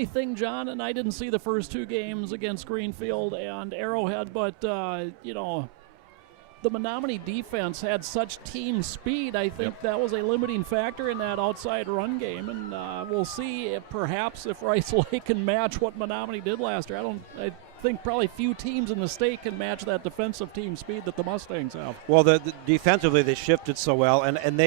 only thing, John, and I didn't see the first two games against Greenfield and Arrowhead, but, the Menominee defense had such team speed. I think that was a limiting factor in that outside run game, and we'll see if perhaps if Rice Lake can match what Menominee did last year. I think probably few teams in the state can match that defensive team speed that the Mustangs have. Well, the defensively they shifted so well, and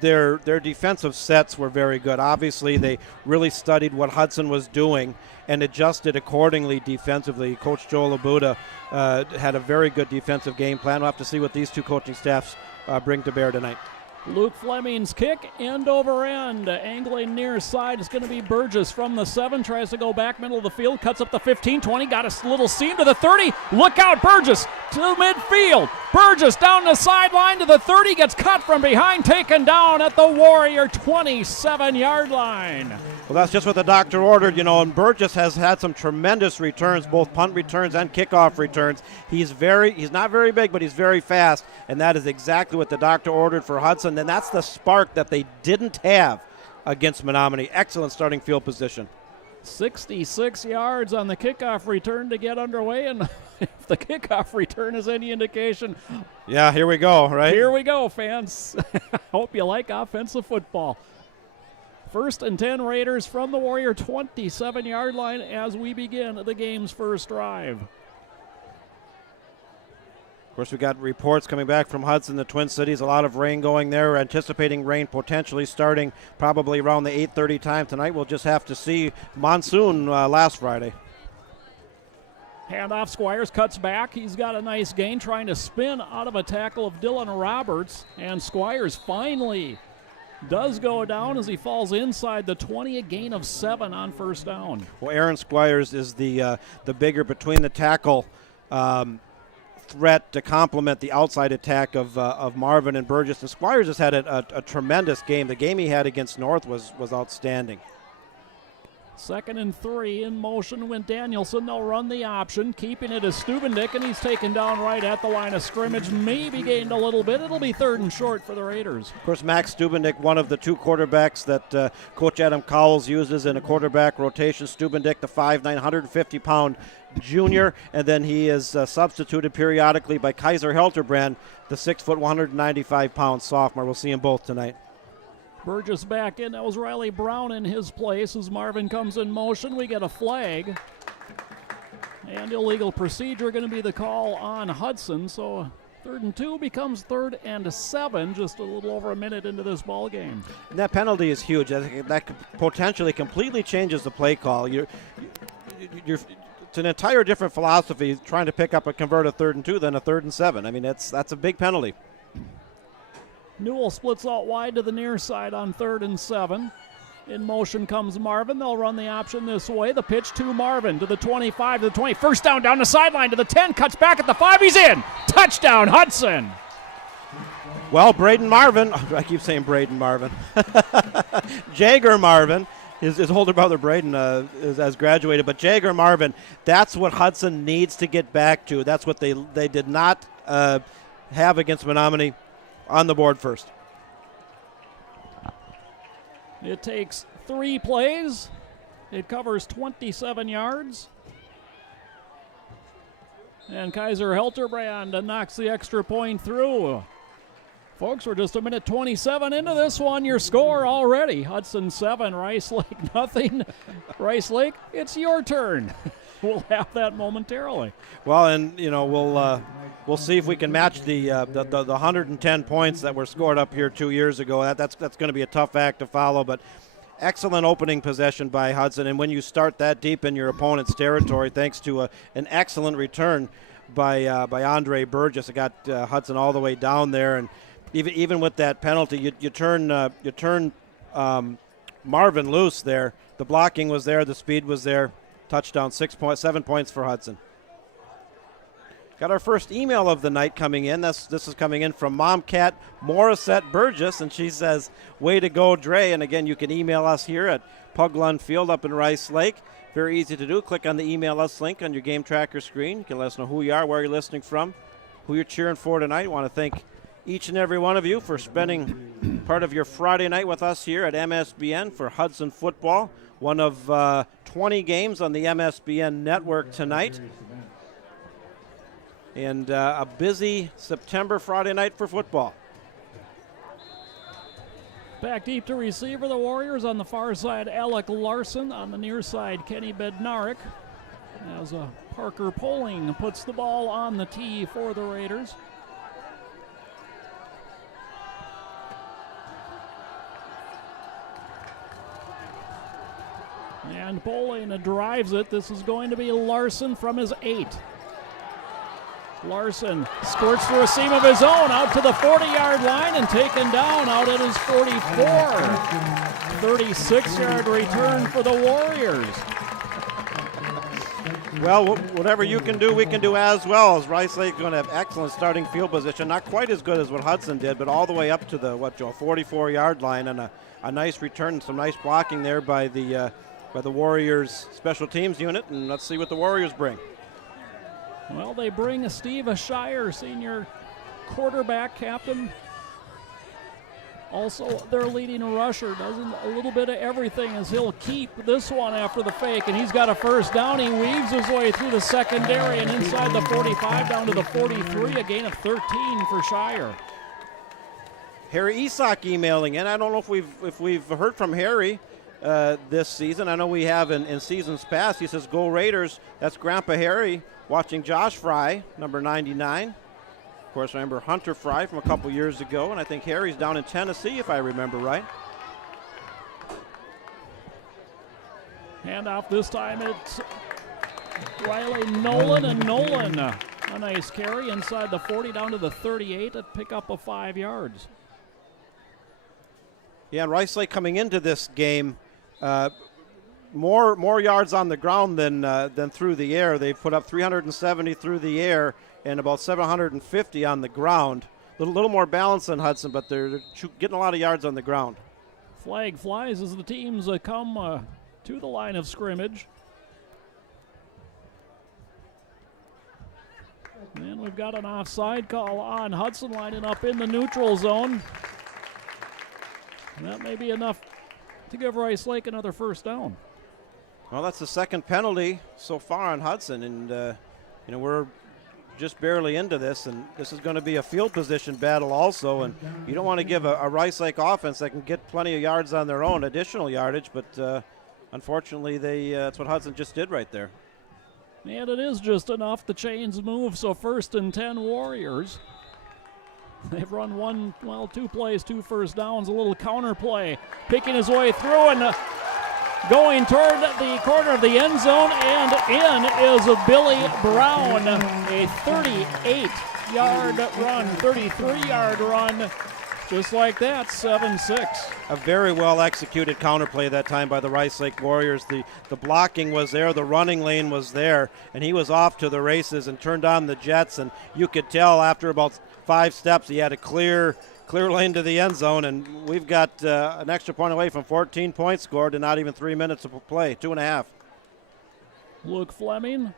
their defensive sets were very good. Obviously, they really studied what Hudson was doing and adjusted accordingly defensively. Coach Joe Labuda had a very good defensive game plan. We'll have to see what these two coaching staffs bring to bear tonight. Luke Fleming's kick, end over end. Angling near side is going to be Burgess from the 7. Tries to go back middle of the field. Cuts up the 15, 20. Got a little seam to the 30. Look out, Burgess to midfield. Burgess down the sideline to the 30. Gets cut from behind. Taken down at the Warrior 27-yard line. Well, that's just what the doctor ordered, and Burgess has had some tremendous returns, both punt returns and kickoff returns. He's not very big, but he's very fast, and that is exactly what the doctor ordered for Hudson, and that's the spark that they didn't have against Menominee. Excellent starting field position. 66 yards on the kickoff return to get underway, and if the kickoff return is any indication. Yeah, here we go, right? Here we go, fans. Hope you like offensive football. 1st and 10 Raiders from the Warrior 27-yard line as we begin the game's first drive. Of course, we got reports coming back from Hudson, the Twin Cities. A lot of rain going there. We're anticipating rain potentially starting probably around the 8:30 time tonight. We'll just have to see. Monsoon last Friday. Handoff, Squires cuts back. He's got a nice gain trying to spin out of a tackle of Dylan Roberts. And Squires finally does go down as he falls inside the 20, a gain of 7 on first down. Well, Aaron Squires is the bigger between the tackle threat to complement the outside attack of Marvin and Burgess. And Squires has had a tremendous game. The game he had against North was outstanding. 2nd and 3 in motion went Danielson. They'll run the option, keeping it as Stubendick, and he's taken down right at the line of scrimmage. Maybe gained a little bit. It'll be 3rd and short for the Raiders. Of course, Max Stubendick, one of the two quarterbacks that Coach Adam Cowles uses in a quarterback rotation. Stubendick, the 5'9", 150-pound junior, and then he is substituted periodically by Kaiser Helterbrand, the 6', 195-pound sophomore. We'll see them both tonight. Burgess back in. That was Riley Brown in his place as Marvin comes in motion. We get a flag. And illegal procedure going to be the call on Hudson. So 3rd and 2 becomes 3rd and 7, just a little over a minute into this ball game. And that penalty is huge. I think that potentially completely changes the play call. It's an entire different philosophy trying to pick up and convert a 3rd and 2 than a 3rd and 7. I mean, that's a big penalty. Newell splits out wide to the near side on 3rd and 7. In motion comes Marvin. They'll run the option this way. The pitch to Marvin to the 25, to the 20. First down the sideline to the 10. Cuts back at the 5. He's in. Touchdown, Hudson. Well, Braden Marvin. I keep saying Braden Marvin. Jagger Marvin. His older brother Braden has graduated. But Jagger Marvin, that's what Hudson needs to get back to. That's what they did not have against Menominee. On the board first. It takes 3 plays. It covers 27 yards. And Kaiser Helterbrand knocks the extra point through. Folks, we're just a minute 27 into this one. Your score already. Hudson 7, Rice Lake nothing. Rice Lake, it's your turn. We'll have that momentarily. Well, and we'll see if we can match the 110 points that were scored up here 2 years ago. That's going to be a tough act to follow, but excellent opening possession by Hudson. And when you start that deep in your opponent's territory, thanks to an excellent return by Andre Burgess, it got Hudson all the way down there. And even with that penalty, you turn Marvin loose there. The blocking was there, the speed was there. Touchdown, 7 points for Hudson. Got our first email of the night coming in. This is coming in from Momcat Morissette Burgess, and she says, way to go, Dre. And again, you can email us here at Puglund Field up in Rice Lake. Very easy to do. Click on the email us link on your game tracker screen. You can let us know who you are, where you're listening from, who you're cheering for tonight. I want to thank each and every one of you for spending part of your Friday night with us here at MSBN for Hudson football. One of 20 games on the MSBN network tonight. And a busy September Friday night for football. Back deep to receiver, the Warriors. On the far side, Alec Larson. On the near side, Kenny Bednarik. As Parker Poling puts the ball on the tee for the Raiders. And Poling drives it. This is going to be Larson from his 8. Larson squirts through a seam of his own out to the 40-yard line and taken down out at his 44. 36-yard return for the Warriors. Well, whatever you can do, we can do as well. As Rice Lake's going to have excellent starting field position. Not quite as good as what Hudson did, but all the way up to the 44-yard line, and a nice return, some nice blocking there by the Warriors special teams unit. And let's see what the Warriors bring. Well, they bring Steve Shire, senior quarterback captain. Also, their leading rusher does a little bit of everything as he'll keep this one after the fake, and he's got a first down. He weaves his way through the secondary and inside the 45 down to the 43, a gain of 13 for Shire. Harry Esock emailing in. I don't know if we've heard from Harry this season. I know we have in seasons past. He says, "Go Raiders." That's Grandpa Harry watching Josh Fry, number 99. Of course, I remember Hunter Fry from a couple years ago, and I think Harry's down in Tennessee, if I remember right. Handoff this time, it's Riley Nolan, and Nolan a nice carry inside the 40 down to the 38, a pickup of 5 yards. Yeah, and Rice Lake coming into this game, more yards on the ground than through the air. They've put up 370 through the air and about 750 on the ground. A little more balance than Hudson, but they're getting a lot of yards on the ground. Flag flies as the teams come to the line of scrimmage. And we've got an offside call on Hudson lining up in the neutral zone. And that may be enough to give Rice Lake another first down. Well, that's the second penalty so far on Hudson, and we're just barely into this, and this is going to be a field position battle also, and you don't want to give a Rice Lake offense that can get plenty of yards on their own, additional yardage, but unfortunately that's what Hudson just did right there. And it is just enough. The chains move, so 1st and 10 Warriors. They've run two plays, 2 first downs, a little counter play, picking his way through and going toward the corner of the end zone, and in is Billy Brown, a 38-yard run, 33-yard run, just like that, 7-6. A very well executed counter play that time by the Rice Lake Warriors. The blocking was there, the running lane was there, and he was off to the races and turned on the jets, and you could tell after about 5 steps he had a clear lane to the end zone, and we've got an extra point away from 14 points scored in not even 3 minutes of play, 2.5. Luke Fleming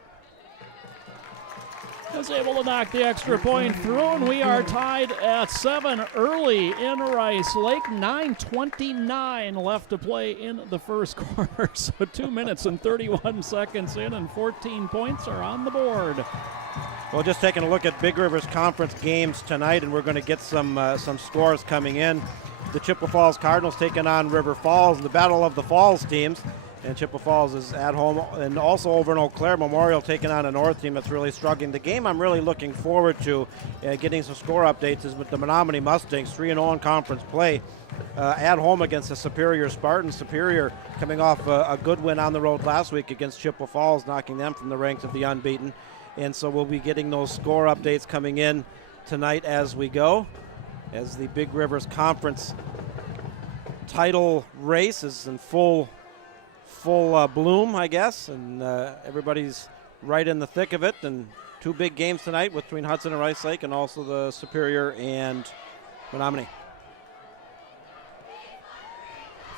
is able to knock the extra point through, and we are tied at 7 early in Rice Lake. 9:29 left to play in the first quarter, so 2 minutes and 31 seconds in, and 14 points are on the board. Well, just taking a look at Big River's conference games tonight, and we're going to get some scores coming in. The Chippewa Falls Cardinals taking on River Falls, the Battle of the Falls teams. And Chippewa Falls is at home, and also over in Eau Claire, Memorial taking on a North team that's really struggling. The game I'm really looking forward to getting some score updates is with the Menominee Mustangs, 3-0 in conference play, at home against the Superior Spartans. Superior coming off a good win on the road last week against Chippewa Falls, knocking them from the ranks of the unbeaten. And so we'll be getting those score updates coming in tonight as we go, as the Big Rivers Conference title race is in full bloom, I guess, and everybody's right in the thick of it. And 2 big games tonight between Hudson and Rice Lake, and also the Superior and Menominee.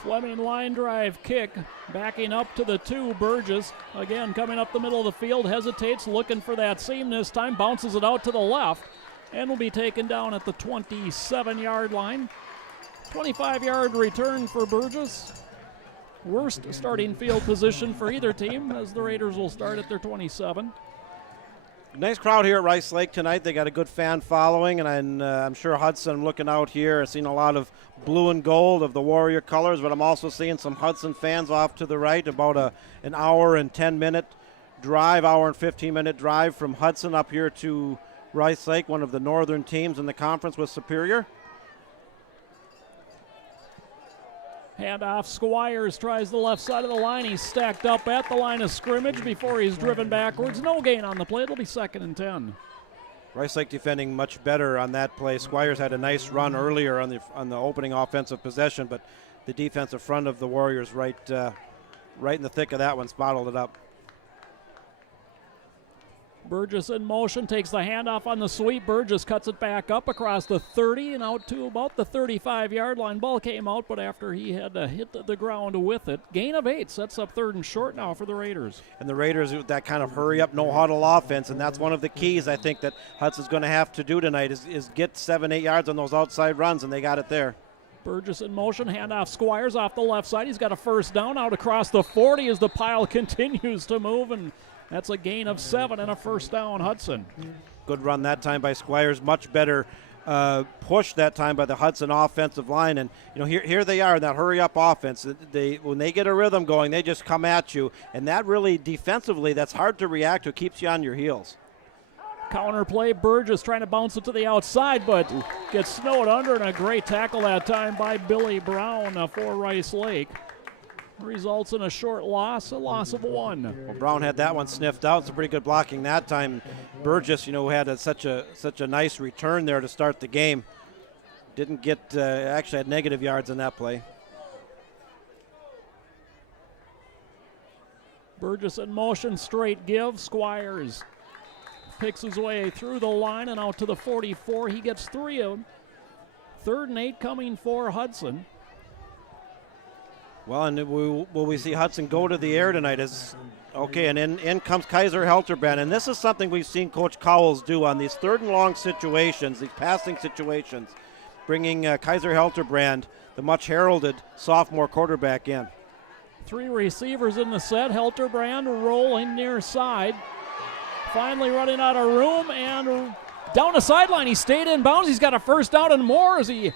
Fleming line drive kick, backing up to the 2. Burgess, again, coming up the middle of the field, hesitates, looking for that seam this time, bounces it out to the left. and will be taken down at the 27-yard line. 25-yard return for Burgess. Worst starting field position for either team, as the Raiders will start at their 27. Nice crowd here at Rice Lake tonight. They got a good fan following, and I'm sure Hudson looking out here. I've seen a lot of blue and gold of the Warrior colors, but I'm also seeing some Hudson fans off to the right, about an hour and 10-minute drive, hour and 15-minute drive from Hudson up here to Rice Lake, one of the northern teams in the conference with Superior. Handoff, Squires tries the left side of the line. He's stacked up at the line of scrimmage before he's driven backwards. No gain on the play. It'll be 2nd and 10. Rice Lake defending much better on that play. Squires had a nice run earlier on the opening offensive possession, but the defensive front of the Warriors right in the thick of that one, bottled it up. Burgess in motion, takes the handoff on the sweep. Burgess cuts it back up across the 30 and out to about the 35-yard line. Ball came out, but after he had to hit the ground with it. Gain of 8 sets up 3rd and short now for the Raiders. And the Raiders, that kind of hurry-up, no-huddle offense, and that's one of the keys I think that Hudson's going to have to do tonight is get 7-8 yards on those outside runs, and they got it there. Burgess in motion, handoff Squires off the left side. He's got a first down out across the 40 as the pile continues to move, and that's a gain of 7 and a first down, Hudson. Good run that time by Squires. Much better push that time by the Hudson offensive line. And, here they are in that hurry-up offense. When they get a rhythm going, they just come at you. And that really, defensively, that's hard to react to. It keeps you on your heels. Counter play, Burgess trying to bounce it to the outside, but gets snowed under, and a great tackle that time by Billy Brown for Rice Lake. Results in a short loss, a loss of 1. Well, Brown had that one sniffed out. Some pretty good blocking that time. Burgess, had such a nice return there to start the game. Didn't get, actually had negative yards in that play. Burgess in motion, straight give. Squires picks his way through the line and out to the 44. He gets 3 of them. 3rd and 8 coming for Hudson. Well, and will we see Hudson go to the air tonight? And in comes Kaiser Helterbrand. And this is something we've seen Coach Cowles do on these 3rd and long situations, these passing situations, bringing Kaiser Helterbrand, the much heralded sophomore quarterback, in. 3 receivers in the set. Helterbrand rolling near side. Finally running out of room and down the sideline. He stayed in bounds. He's got a first down and more as he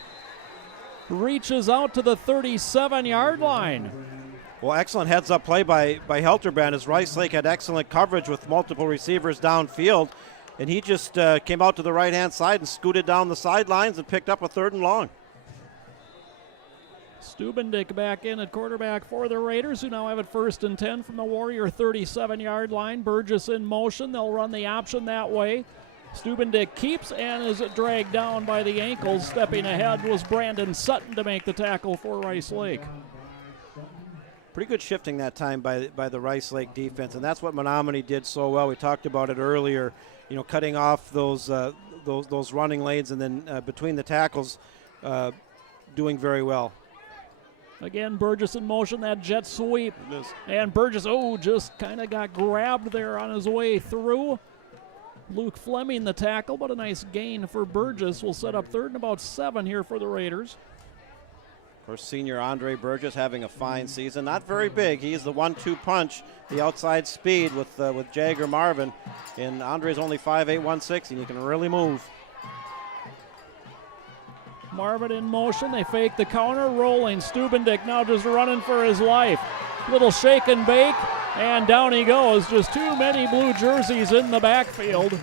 reaches out to the 37-yard line. Well, excellent heads-up play by Helterbrand as Rice Lake had excellent coverage with multiple receivers downfield, and he just came out to the right-hand side and scooted down the sidelines and picked up a 3rd and long. Stubendick back in at quarterback for the Raiders, who now have it 1st and 10 from the Warrior 37-yard line. Burgess in motion. They'll run the option that way. Stubendick keeps and is dragged down by the ankles. Stepping ahead was Brandon Sutton to make the tackle for Rice Lake. Pretty good shifting that time by the Rice Lake defense, and that's what Menominee did so well. We talked about it earlier, cutting off those running lanes and then between the tackles, doing very well. Again, Burgess in motion, that jet sweep. And Burgess, just kind of got grabbed there on his way through. Luke Fleming the tackle, but a nice gain for Burgess. Will set up 3rd and about 7 here for the Raiders. Of course, senior Andre Burgess having a fine season. Not very big. He's the 1-2 punch, the outside speed with Jagger Marvin. And Andre's only 5'8", 160, and he can really move. Marvin in motion. They fake the counter, rolling. Stubendick now just running for his life. Little shake and bake, and down he goes. Just too many blue jerseys in the backfield.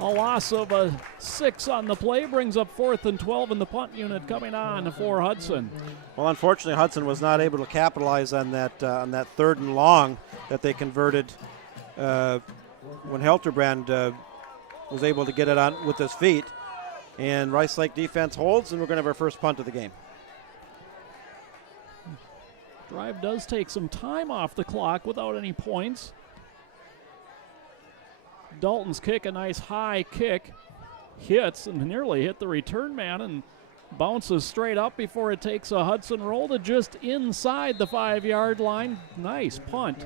A loss of 6 on the play brings up 4th and 12 in the punt unit coming on for Hudson. Well, unfortunately, Hudson was not able to capitalize on that 3rd and long that they converted when Helterbrand was able to get it on with his feet. And Rice Lake defense holds, and we're going to have our first punt of the game. Drive does take some time off the clock without any points. Dalton's kick, a nice high kick, hits and nearly hit the return man and bounces straight up before it takes a Hudson roll to just inside the 5-yard line. Nice punt.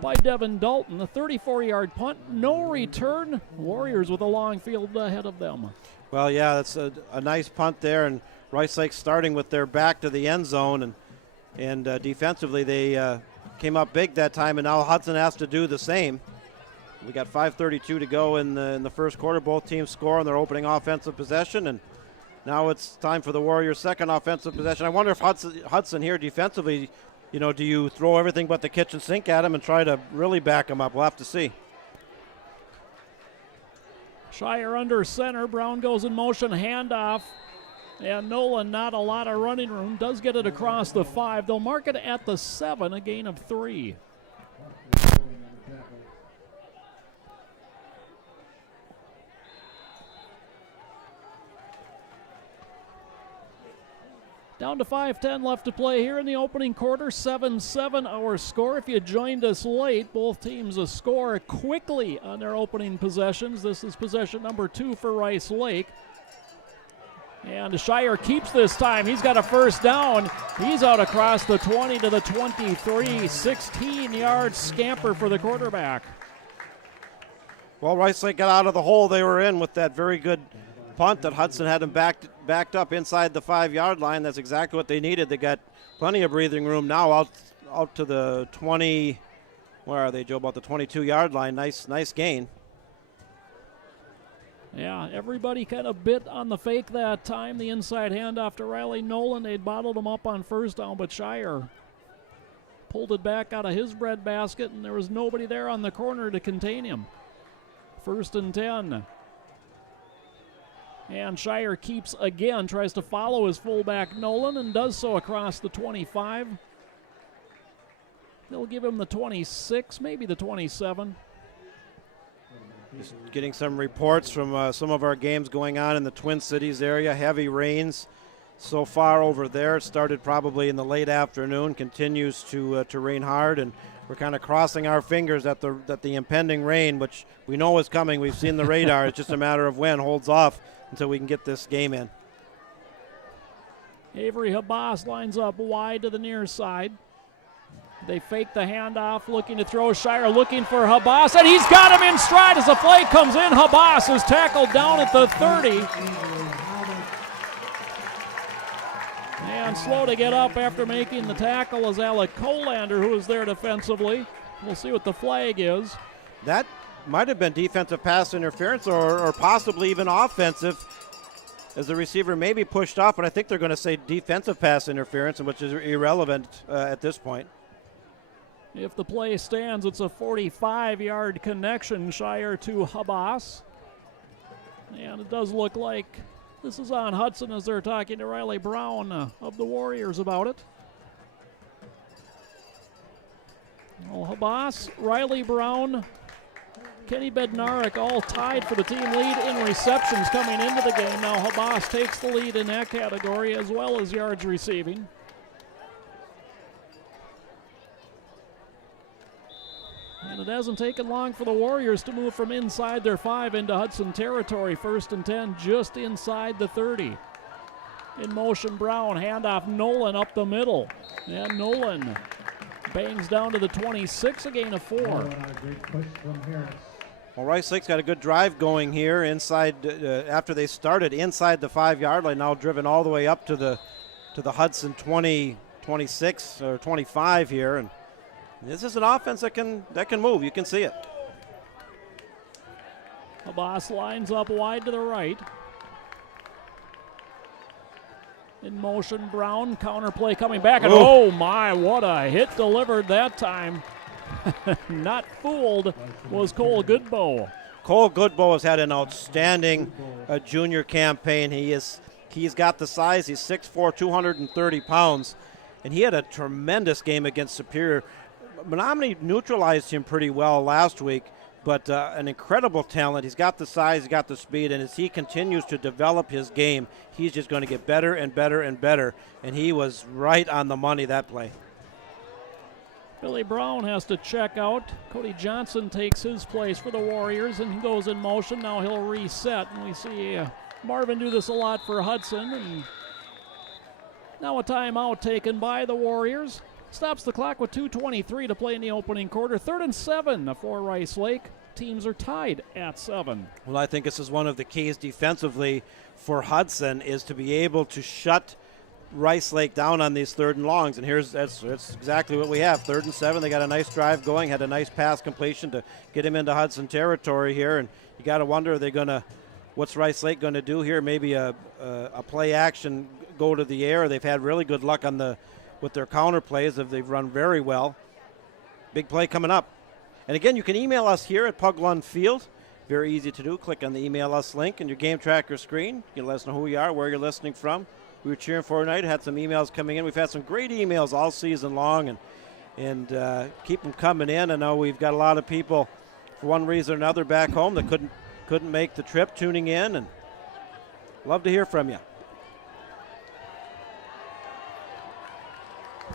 by Devin Dalton. The 34-yard punt, no return. Warriors with a long field ahead of them. Well, yeah, that's a nice punt there, and Rice Lake starting with their back to the end zone, and defensively they came up big that time, and now Hudson has to do the same. We got 5:32 to go in the first quarter. Both teams score on their opening offensive possession, and now it's time for the Warriors' second offensive possession. I wonder if Hudson here defensively, do you throw everything but the kitchen sink at him and try to really back him up? We'll have to see. Shire under center. Brown goes in motion, handoff. And Nolan, not a lot of running room, does get it across the 5. They'll mark it at the 7, a gain of 3. Down to 5:10 left to play here in the opening quarter. 7-7 our score. If you joined us late, both teams score quickly on their opening possessions. This is possession number 2 for Rice Lake. And Shire keeps this time. He's got a first down. He's out across the 20 to the 23. 16-yard scamper for the quarterback. Well, Rice Lake got out of the hole they were in with that very good punt that Hudson had them backed up inside the 5-yard line. That's exactly what they needed. They got plenty of breathing room now out to the 20. Where are they, Joe? About the 22-yard line. Nice gain. Yeah, everybody kind of bit on the fake that time. The inside handoff to Riley Nolan. They'd bottled him up on first down, but Shire pulled it back out of his breadbasket, and there was nobody there on the corner to contain him. 1st and 10. And Shire keeps again, tries to follow his fullback Nolan, and does so across the 25. They'll give him the 26, maybe the 27. Just getting some reports from some of our games going on in the Twin Cities area. Heavy rains so far over there. It started probably in the late afternoon, continues to rain hard, and we're kind of crossing our fingers that the impending rain, which we know is coming. We've seen the radar. It's just a matter of when holds off until we can get this game in. Avery Habas lines up wide to the near side. They fake the handoff, looking to throw. Shire looking for Habas, and he's got him in stride as the play comes in. Habas is tackled down at the 30. And slow to get up after making the tackle is Alec Colander, who is there defensively. We'll see what the flag is. That might have been defensive pass interference or possibly even offensive, as the receiver may be pushed off, but I think they're going to say defensive pass interference, which is irrelevant at this point. If the play stands, it's a 45-yard connection, Shire to Habas. And it does look like this is on Hudson as they're talking to Riley Brown of the Warriors about it. Well, Habas, Riley Brown, Kenny Bednarik all tied for the team lead in receptions coming into the game. Now Habas takes the lead in that category as well as yards receiving. And it hasn't taken long for the Warriors to move from inside their 5 into Hudson territory. 1st and 10 just inside the 30. In motion, Brown, handoff Nolan up the middle. And Nolan bangs down to the 26, a gain of 4. Well, Rice Lake's got a good drive going here inside after they started inside the 5-yard line, now driven all the way up to the Hudson 20, 26 or 25 here, and this is an offense that can move. You can see it. Habas lines up wide to the right. In motion, Brown, counter play coming back, and oh my, what a hit delivered that time. Not fooled was Cole Goodbow. Cole Goodbow has had an outstanding junior campaign. He's got the size. He's 6'4", 230 pounds, and he had a tremendous game against Superior. Menominee neutralized him pretty well last week, but an incredible talent. He's got the size, he's got the speed, and as he continues to develop his game, he's just going to get better and better and better, and he was right on the money that play. Billy Brown has to check out. Cody Johnson takes his place for the Warriors, and he goes in motion. Now he'll reset, and we see Marvin do this a lot for Hudson. And now a timeout taken by the Warriors. Stops the clock with 2:23 to play in the opening quarter. 3rd and 7 for Rice Lake. Teams are tied at 7. Well, I think this is one of the keys defensively for Hudson, is to be able to shut Rice Lake down on these 3rd and longs. And that's exactly what we have. 3rd and 7. They got a nice drive going, had a nice pass completion to get him into Hudson territory here. And you got to wonder, what's Rice Lake going to do here? Maybe a play action, go to the air. They've had really good luck with their counter plays. They've run very well. Big play coming up. And again, you can email us here at Puglund Field. Very easy to do. Click on the email us link in your game tracker screen. You can let us know who you are, where you're listening from. We were cheering for tonight. Had some emails coming in. We've had some great emails all season long, and keep them coming in. I know we've got a lot of people, for one reason or another, back home that couldn't make the trip, tuning in, and love to hear from you.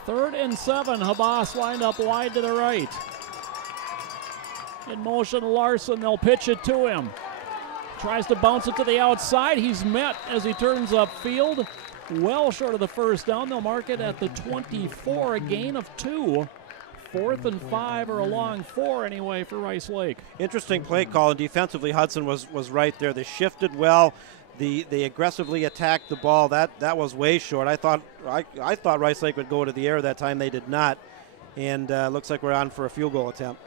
3rd and 7. Habas lined up wide to the right. In motion, Larson. They'll pitch it to him. Tries to bounce it to the outside. He's met as he turns upfield. Well short of the first down. They'll mark it at the 24, a gain of 2. 4th and 5, or a long 4 anyway for Rice Lake. Interesting play call, and defensively Hudson was right there. They shifted well. They aggressively attacked the ball. That was way short. I thought Rice Lake would go to the air that time. They did not, and looks like we're on for a field goal attempt.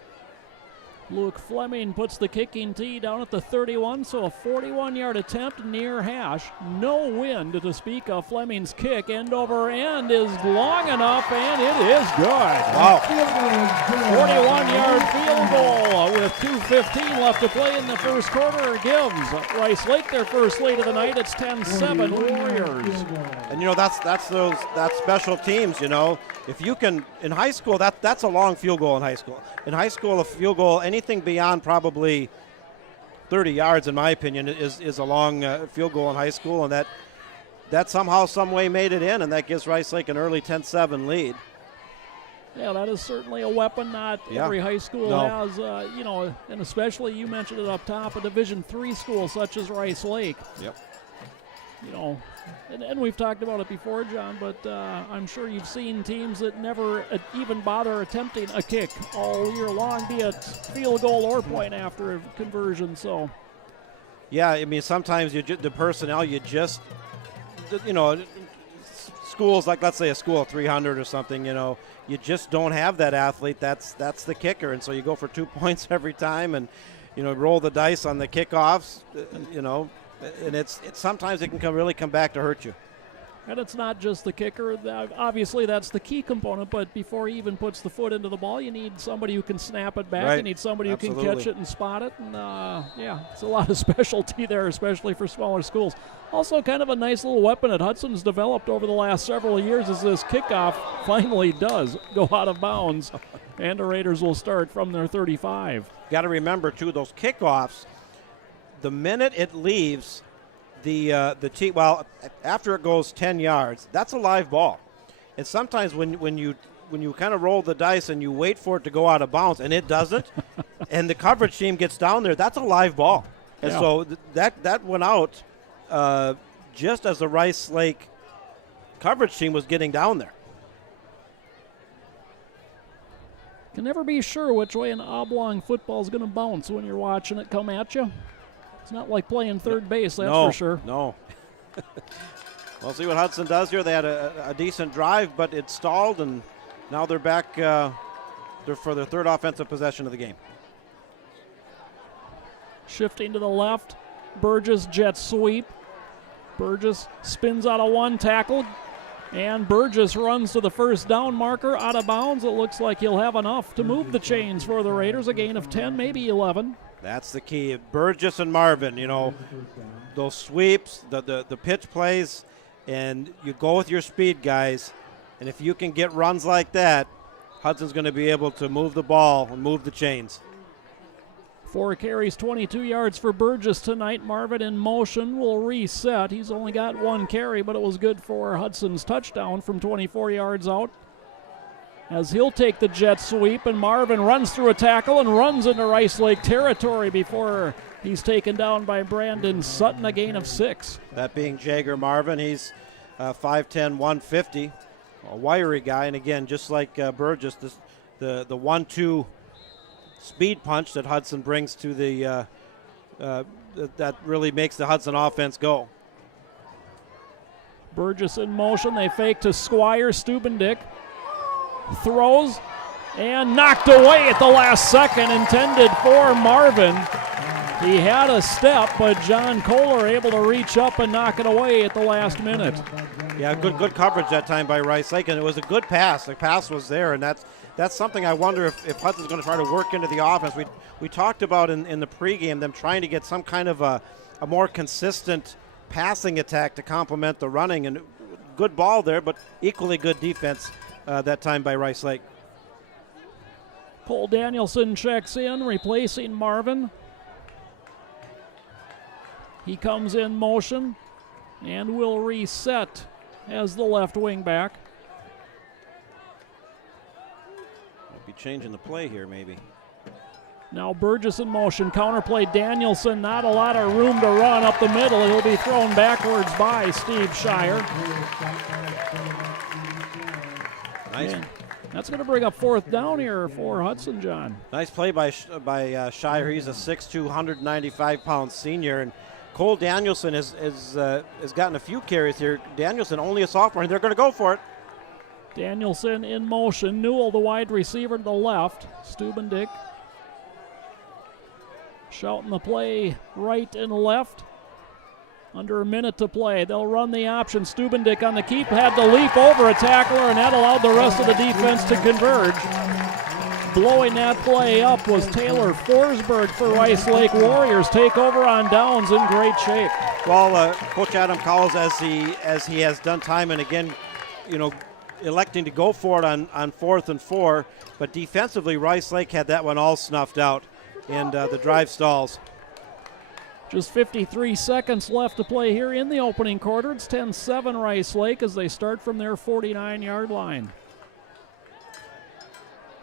Luke Fleming puts the kicking tee down at the 31, so a 41-yard attempt near hash. No wind to speak of. Fleming's kick end over end is long enough, and it is good. Wow. 41-yard field goal with 2:15 left to play in the first quarter gives Rice Lake their first lead of the night. It's 10-7 Warriors. And that's special teams. If you can, in high school, that's a long field goal in high school. In high school, a field goal, anything beyond probably 30 yards, in my opinion, is a long field goal in high school, and that somehow, some way made it in, and that gives Rice Lake an early 10-7 lead. Yeah, that is certainly a weapon not every high school has, and especially, you mentioned it up top, a Division III school such as Rice Lake. Yep. And we've talked about it before, John, but I'm sure you've seen teams that never even bother attempting a kick all year long, be it field goal or point after conversion. So, yeah, I mean, sometimes the personnel, schools like, let's say a school of 300 or something, you just don't have that athlete. That's the kicker, and so you go for 2 points every time, and roll the dice on the kickoffs, And it's sometimes it can really come back to hurt you. And it's not just the kicker. Obviously, that's the key component, but before he even puts the foot into the ball, you need somebody who can snap it back. Right. You need somebody who Absolutely. can catch it and spot it. And, it's a lot of specialty there, especially for smaller schools. Also, kind of a nice little weapon that Hudson's developed over the last several years as this kickoff finally does go out of bounds, and the Raiders will start from their 35. Got to remember, too, those kickoffs, the minute it leaves the tee, after it goes 10 yards, that's a live ball. And sometimes when you kind of roll the dice and you wait for it to go out of bounds and it doesn't, and the coverage team gets down there, that's a live ball. And so that went out just as the Rice Lake coverage team was getting down there. Can never be sure which way an oblong football is going to bounce when you're watching it come at you. It's not like playing third base, that's for sure. No. We'll see what Hudson does here. They had a decent drive, but it stalled, and now they're back for their third offensive possession of the game. Shifting to the left, Burgess jet sweep. Burgess spins out of one tackle, and Burgess runs to the first down marker out of bounds. It looks like he'll have enough to move the chains for the Raiders, a gain of 10, maybe 11. That's the key. Burgess and Marvin, those sweeps, the pitch plays, and you go with your speed, guys. And if you can get runs like that, Hudson's going to be able to move the ball and move the chains. 4 carries, 22 yards for Burgess tonight. Marvin in motion will reset. He's only got 1 carry, but it was good for Hudson's touchdown from 24 yards out. As he'll take the jet sweep, and Marvin runs through a tackle and runs into Rice Lake territory before he's taken down by Brandon Sutton, a gain of 6. That being Jagger Marvin, he's 5'10", 150. a wiry guy, and again, just like Burgess, the 1-2 speed punch that Hudson brings to the that really makes the Hudson offense go. Burgess in motion. They fake to Squire. Stubendick throws and knocked away at the last second, intended for Marvin. He had a step, but John Kohler able to reach up and knock it away at the last minute. Yeah, good coverage that time by Rice Lake, and it was a good pass. The pass was there, and that's something I wonder if Hudson's going to try to work into the offense. We talked about in the pregame them trying to get some kind of a more consistent passing attack to complement the running, and good ball there, but equally good defense that time by Rice Lake. Cole Danielson checks in, replacing Marvin. He comes in motion and will reset as the left wing back. Might be changing the play here, maybe. Now Burgess in motion, counterplay Danielson, not a lot of room to run up the middle. He'll be thrown backwards by Steve Shire. Nice. And that's going to bring up fourth down here for Hudson, John. Nice play by Shire. He's a 6'2", 195-pound senior, and Cole Danielson has gotten a few carries here. Danielson, only a sophomore, and they're going to go for it. Danielson in motion. Newell, the wide receiver to the left. Stubendick shouting the play right and left. Under a minute to play. They'll run the option. Stubendick on the keep had to leap over a tackler, and that allowed the rest of the defense to converge. Blowing that play up was Taylor Forsberg for Rice Lake Warriors. Take over on downs in great shape. Well, Coach Adam Cowles, as he has done time and again, electing to go for it on 4th and 4, but defensively Rice Lake had that one all snuffed out, and the drive stalls. Just 53 seconds left to play here in the opening quarter. It's 10-7 Rice Lake as they start from their 49-yard line.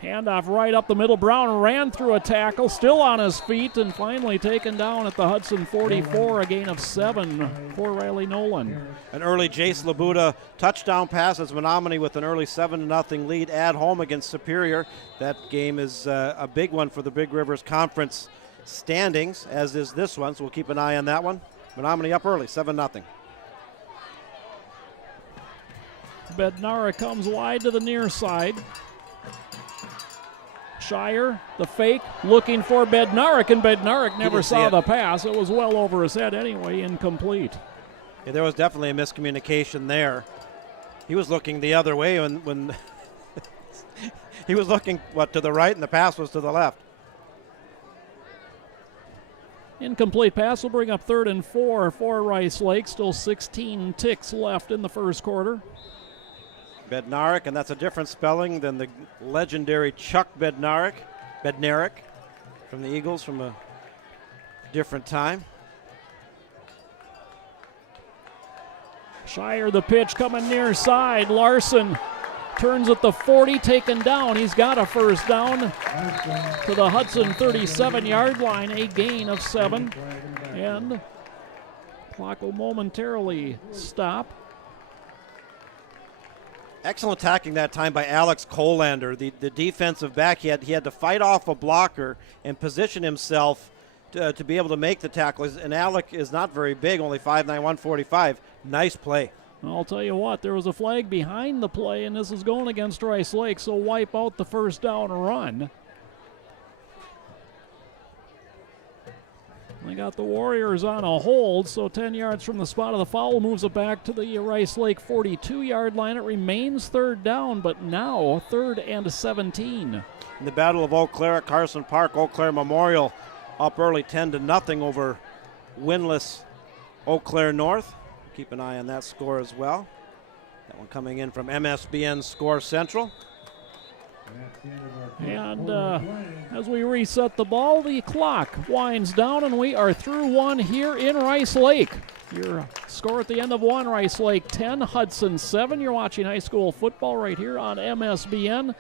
Handoff right up the middle. Brown ran through a tackle, still on his feet, and finally taken down at the Hudson 44, a gain of 7 for Riley Nolan. An early Jace Labuda touchdown pass as Menominee with an early 7-0 lead at home against Superior. That game is a big one for the Big Rivers Conference standings, as is this one, so we'll keep an eye on that one. Menominee up early, 7-0. Bednara comes wide to the near side. Shire, the fake, looking for Bednarik, and Bednarik never saw the pass. It was well over his head anyway, incomplete. Yeah, there was definitely a miscommunication there. He was looking the other way when he was looking, to the right, and the pass was to the left. Incomplete pass will bring up 3rd and 4 for Rice Lake. Still 16 ticks left in the first quarter. Bednarik, and that's a different spelling than the legendary Chuck Bednarik from the Eagles from a different time. Shire the pitch coming near side. Larson turns at the 40, taken down. He's got a first down to the Hudson 37-yard line, a gain of 7. And clock will momentarily stop. Excellent tackling that time by Alex Colander, the defensive back. He had to fight off a blocker and position himself to be able to make the tackle. And Alec is not very big, only 5'9", 145. Nice play. I'll tell you what, there was a flag behind the play, and this is going against Rice Lake, so wipe out the first down run. They got the Warriors on a hold, so 10 yards from the spot of the foul, moves it back to the Rice Lake 42-yard line. It remains 3rd down, but now 3rd and 17. In the Battle of Eau Claire at Carson Park, Eau Claire Memorial up early 10-0 over winless Eau Claire North. Keep an eye on that score as well. That one coming in from MSBN Score Central. And as we reset the ball, the clock winds down, and we are through one here in Rice Lake. Your score at the end of one, Rice Lake 10, Hudson 7. You're watching high school football right here on MSBN.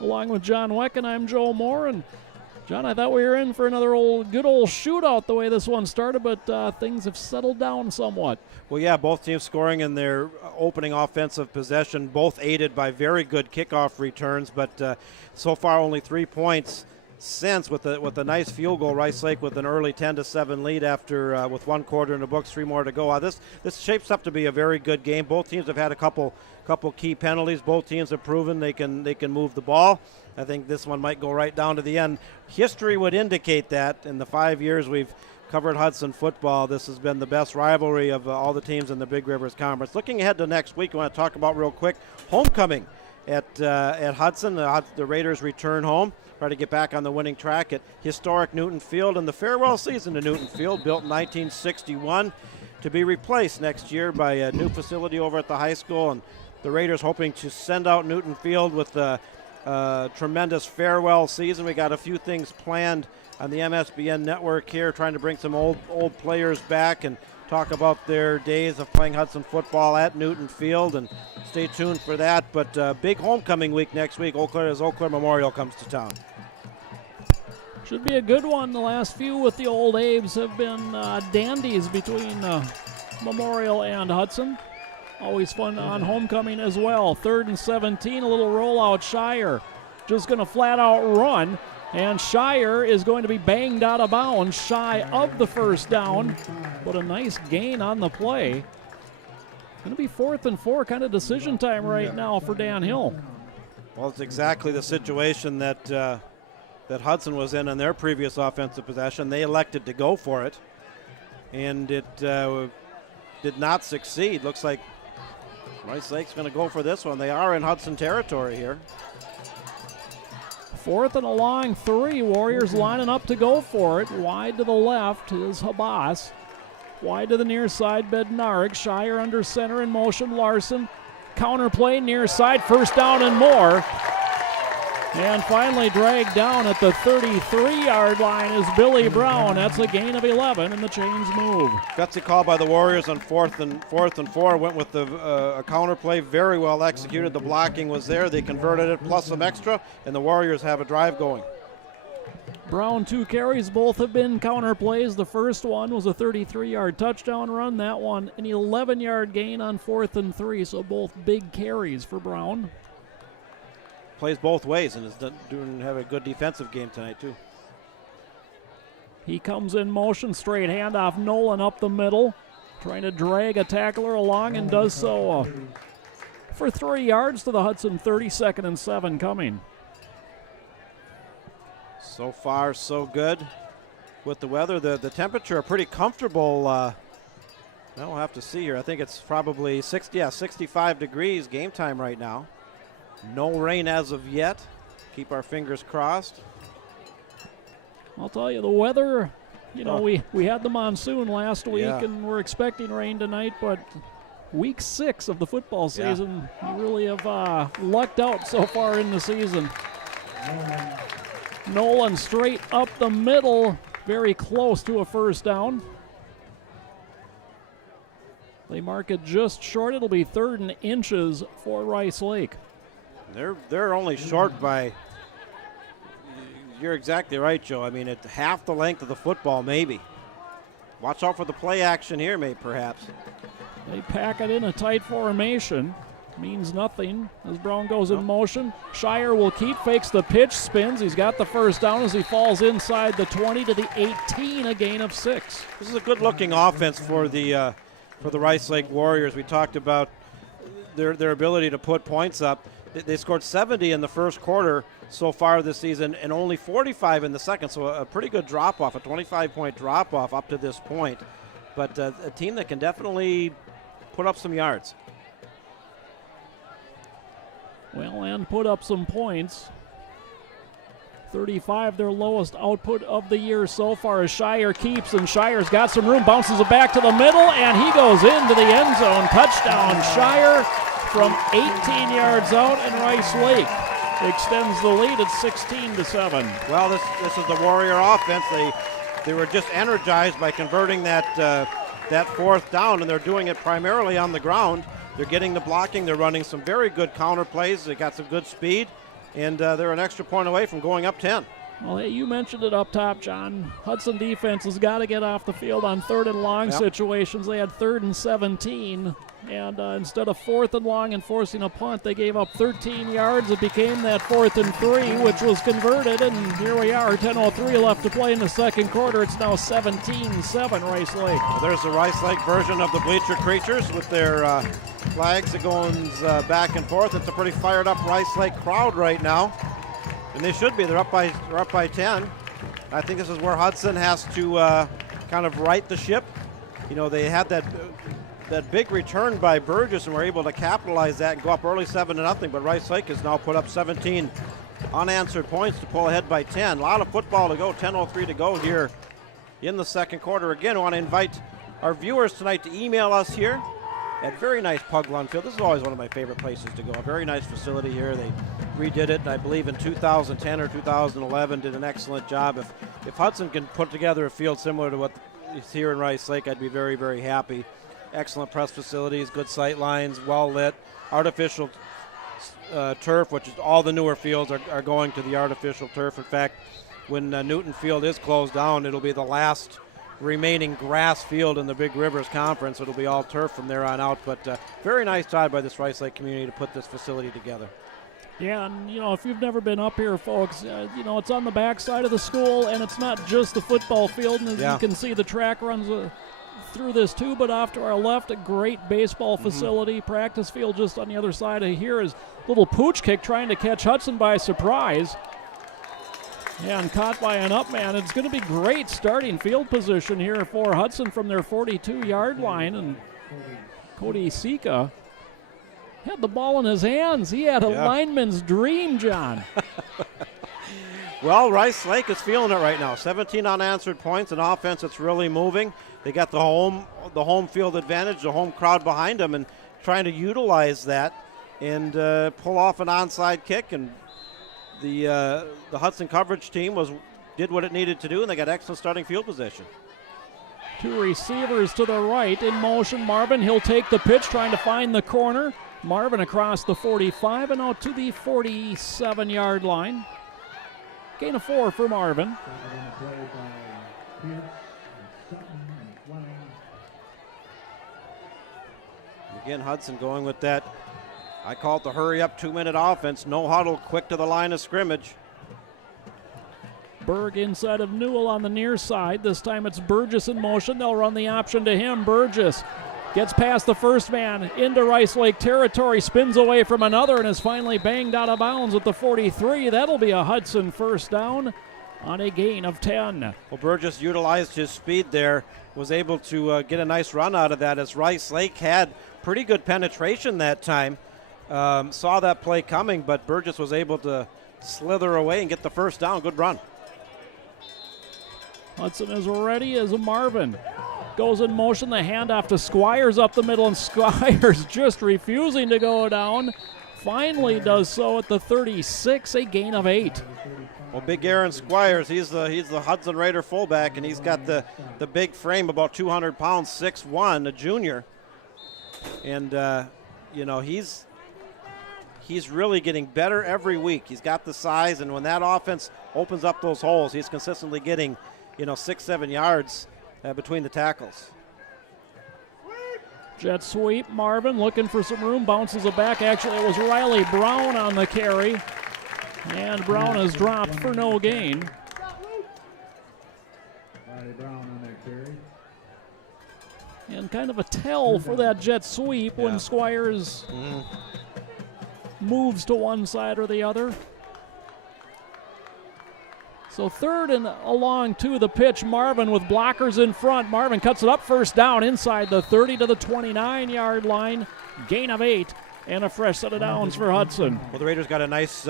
Along with John Weck, and I'm Joe Moore. And John, I thought we were in for another good old shootout the way this one started, but things have settled down somewhat. Well, yeah, both teams scoring in their opening offensive possession, both aided by very good kickoff returns, but so far only 3 points since with a nice field goal. Rice Lake with an early 10-7 lead after with 1 quarter in the books, 3 more to go. This shapes up to be a very good game. Both teams have had a couple key penalties. Both teams have proven they can move the ball. I think this one might go right down to the end. History would indicate that in the 5 years we've covered Hudson football, this has been the best rivalry of all the teams in the Big Rivers Conference. Looking ahead to next week, I want to talk about real quick homecoming at Hudson. The Raiders return home, try to get back on the winning track at historic Newton Field, and the farewell season to Newton Field, built in 1961, to be replaced next year by a new facility over at the high school, and the Raiders hoping to send out Newton Field with a tremendous farewell season. We got a few things planned on the MSBN network here, trying to bring some old players back and talk about their days of playing Hudson football at Newton Field, and stay tuned for that. But big homecoming week next week as Eau Claire Memorial comes to town. Should be a good one. The last few with the old Abe's have been dandies between Memorial and Hudson. Always fun on homecoming as well. 3rd and 17, a little rollout. Shire just going to flat out run, and Shire is going to be banged out of bounds shy of the first down, but a nice gain on the play. Going to be 4th and 4, kind of decision time right now for Dan Hill. Well, it's exactly the situation that Hudson was in their previous offensive possession. They elected to go for it, and it did not succeed. Looks like Rice Lake's going to go for this one. They are in Hudson territory here. 4th and a long 3. Warriors lining up to go for it. Wide to the left is Habas. Wide to the near side, Bednarik. Shire under center in motion. Larson. Counter play near side. First down and more. And finally dragged down at the 33-yard line is Billy Brown. That's a gain of 11, and the chains move. Gutsy call by the Warriors on 4th and 4. Went with a counter play, very well executed. The blocking was there. They converted it plus some extra, and the Warriors have a drive going. Brown 2 carries. Both have been counter plays. The first one was a 33-yard touchdown run. That one an 11-yard gain on 4th and 3, so both big carries for Brown. Plays both ways and is have a good defensive game tonight too. He comes in motion, straight handoff. Nolan up the middle, trying to drag a tackler along, and does so for 3 yards to the Hudson 30. 2nd and 7 coming. So far, so good with the weather. The temperature pretty comfortable. We'll have to see here. I think it's probably 65 degrees game time right now. No rain as of yet. Keep our fingers crossed. I'll tell you, the weather, we had the monsoon last week, and we're expecting rain tonight, but week 6 of the football season, you really have lucked out so far in the season. Nolan straight up the middle, very close to a first down. They mark it just short. It'll be 3rd and inches for Rice Lake. They're only short by, you're exactly right, Joe. I mean, it's half the length of the football, maybe. Watch out for the play action here, perhaps. They pack it in a tight formation. Means nothing as Brown goes in motion. Shire will keep, fakes the pitch, spins. He's got the first down as he falls inside the 20 to the 18, a gain of 6. This is a good-looking offense for the Rice Lake Warriors. We talked about their ability to put points up. They scored 70 in the first quarter so far this season and only 45 in the second, so a pretty good drop-off, a 25-point drop-off up to this point. But a team that can definitely put up some yards. Well, and put up some points. 35, their lowest output of the year so far, as Shire keeps, and Shire's got some room, bounces it back to the middle, and he goes into the end zone. Touchdown, Shire from 18 yards out, and Rice Lake extends the lead at 16-7. Well, this is the Warrior offense. They were just energized by converting that fourth down, and they're doing it primarily on the ground. They're getting the blocking. They're running some very good counter plays. They got some good speed, and they're an extra point away from going up 10. Well, hey, you mentioned it up top, John. Hudson defense has got to get off the field on 3rd and long situations. They had 3rd and 17, and instead of 4th and long and forcing a punt, they gave up 13 yards. It became that 4th and 3, which was converted, and here we are, 10:03 left to play in the second quarter. It's now 17-7 Rice Lake. Well, there's the Rice Lake version of the Bleacher Creatures with their flags that goes back and forth. It's a pretty fired up Rice Lake crowd right now. And they should be. They're up by 10. I think this is where Hudson has to kind of right the ship. You know, they had that big return by Burgess and were able to capitalize that and go up early 7-0. But Rice Lake has now put up 17 unanswered points to pull ahead by 10. A lot of football to go. 10:03 to go here in the second quarter. Again, I want to invite our viewers tonight to email us here at very nice Pug Lawn Field. This is always one of my favorite places to go. A very nice facility here. They redid it, and I believe in 2010 or 2011 did an excellent job. If Hudson can put together a field similar to what is here in Rice Lake, I'd be very, very happy. Excellent press facilities, good sight lines, well lit, artificial turf, which is all the newer fields are going to the artificial turf. In fact, when Newton Field is closed down, it'll be the last remaining grass field in the Big Rivers Conference. It'll be all turf from there on out, but very nice job by this Rice Lake community to put this facility together. Yeah, and you know, if you've never been up here, folks, you know, it's on the back side of the school, and it's not just the football field. And as you can see, the track runs through this too, but off to our left, a great baseball facility. Practice field just on the other side of here is little pooch kick trying to catch Hudson by surprise. Yeah, and caught by an up man. It's going to be great starting field position here for Hudson from their 42-yard line. And Cody Sika had the ball in his hands. He had a lineman's dream, John. Well, Rice Lake is feeling it right now. 17 unanswered points, an offense that's really moving. They got the home field advantage, the home crowd behind them, and trying to utilize that and pull off an onside kick. And the Hudson coverage team did what it needed to do, and they got excellent starting field position. Two receivers to the right in motion. Marvin, he'll take the pitch, trying to find the corner. Marvin across the 45 and out to the 47-yard line. Gain of 4 for Marvin. Again, Hudson going with that, I call it the hurry-up 2-minute offense. No huddle, quick to the line of scrimmage. Berg inside of Newell on the near side. This time it's Burgess in motion. They'll run the option to him. Burgess gets past the first man into Rice Lake territory, spins away from another, and is finally banged out of bounds at the 43. That'll be a Hudson first down on a gain of 10. Well, Burgess utilized his speed there, was able to get a nice run out of that, as Rice Lake had pretty good penetration that time. Saw that play coming, but Burgess was able to slither away and get the first down. Good run. Hudson is ready as a Marvin. Goes in motion, the handoff to Squires up the middle, and Squires just refusing to go down. Finally does so at the 36, a gain of 8. Well, big Aaron Squires, he's the Hudson Raider fullback, and he's got the big frame, about 200 pounds, 6'1", a junior. And, you know, he's really getting better every week. He's got the size, and when that offense opens up those holes, he's consistently getting, 6-7 yards between the tackles. Jet sweep, Marvin looking for some room, bounces it back. Actually, it was Riley Brown on the carry, and Brown is dropped for no gain. Riley Brown on that carry. And kind of a tell for that jet sweep when Squires moves to one side or the other. So 3rd and along to the pitch. Marvin with blockers in front. Marvin cuts it up, first down inside the 30 to the 29-yard line. Gain of 8 and a fresh set of downs for Hudson. Well, the Raiders got a nice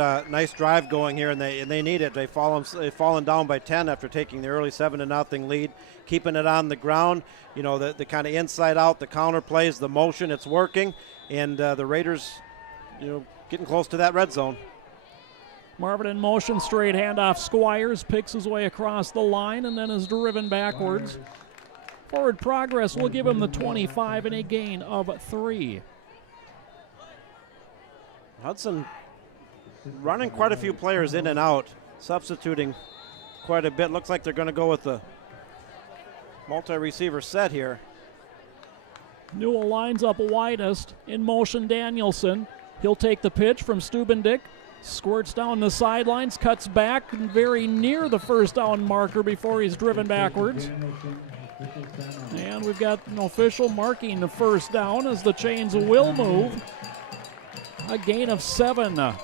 drive going here, and they need it. They've fallen down by 10 after taking the early 7-0 lead, keeping it on the ground. The kind of inside out, the counter plays, the motion, it's working, and the Raiders, getting close to that red zone. Marvin in motion, straight handoff. Squires picks his way across the line and then is driven backwards. Forward progress will give him the 25 and a gain of 3. Hudson running quite a few players in and out, substituting quite a bit. Looks like they're going to go with the multi-receiver set here. Newell lines up widest. In motion, Danielson. He'll take the pitch from Stubendick. Squirts down the sidelines, cuts back very near the first down marker before he's driven backwards. And we've got an official marking the first down as the chains will move. A gain of 7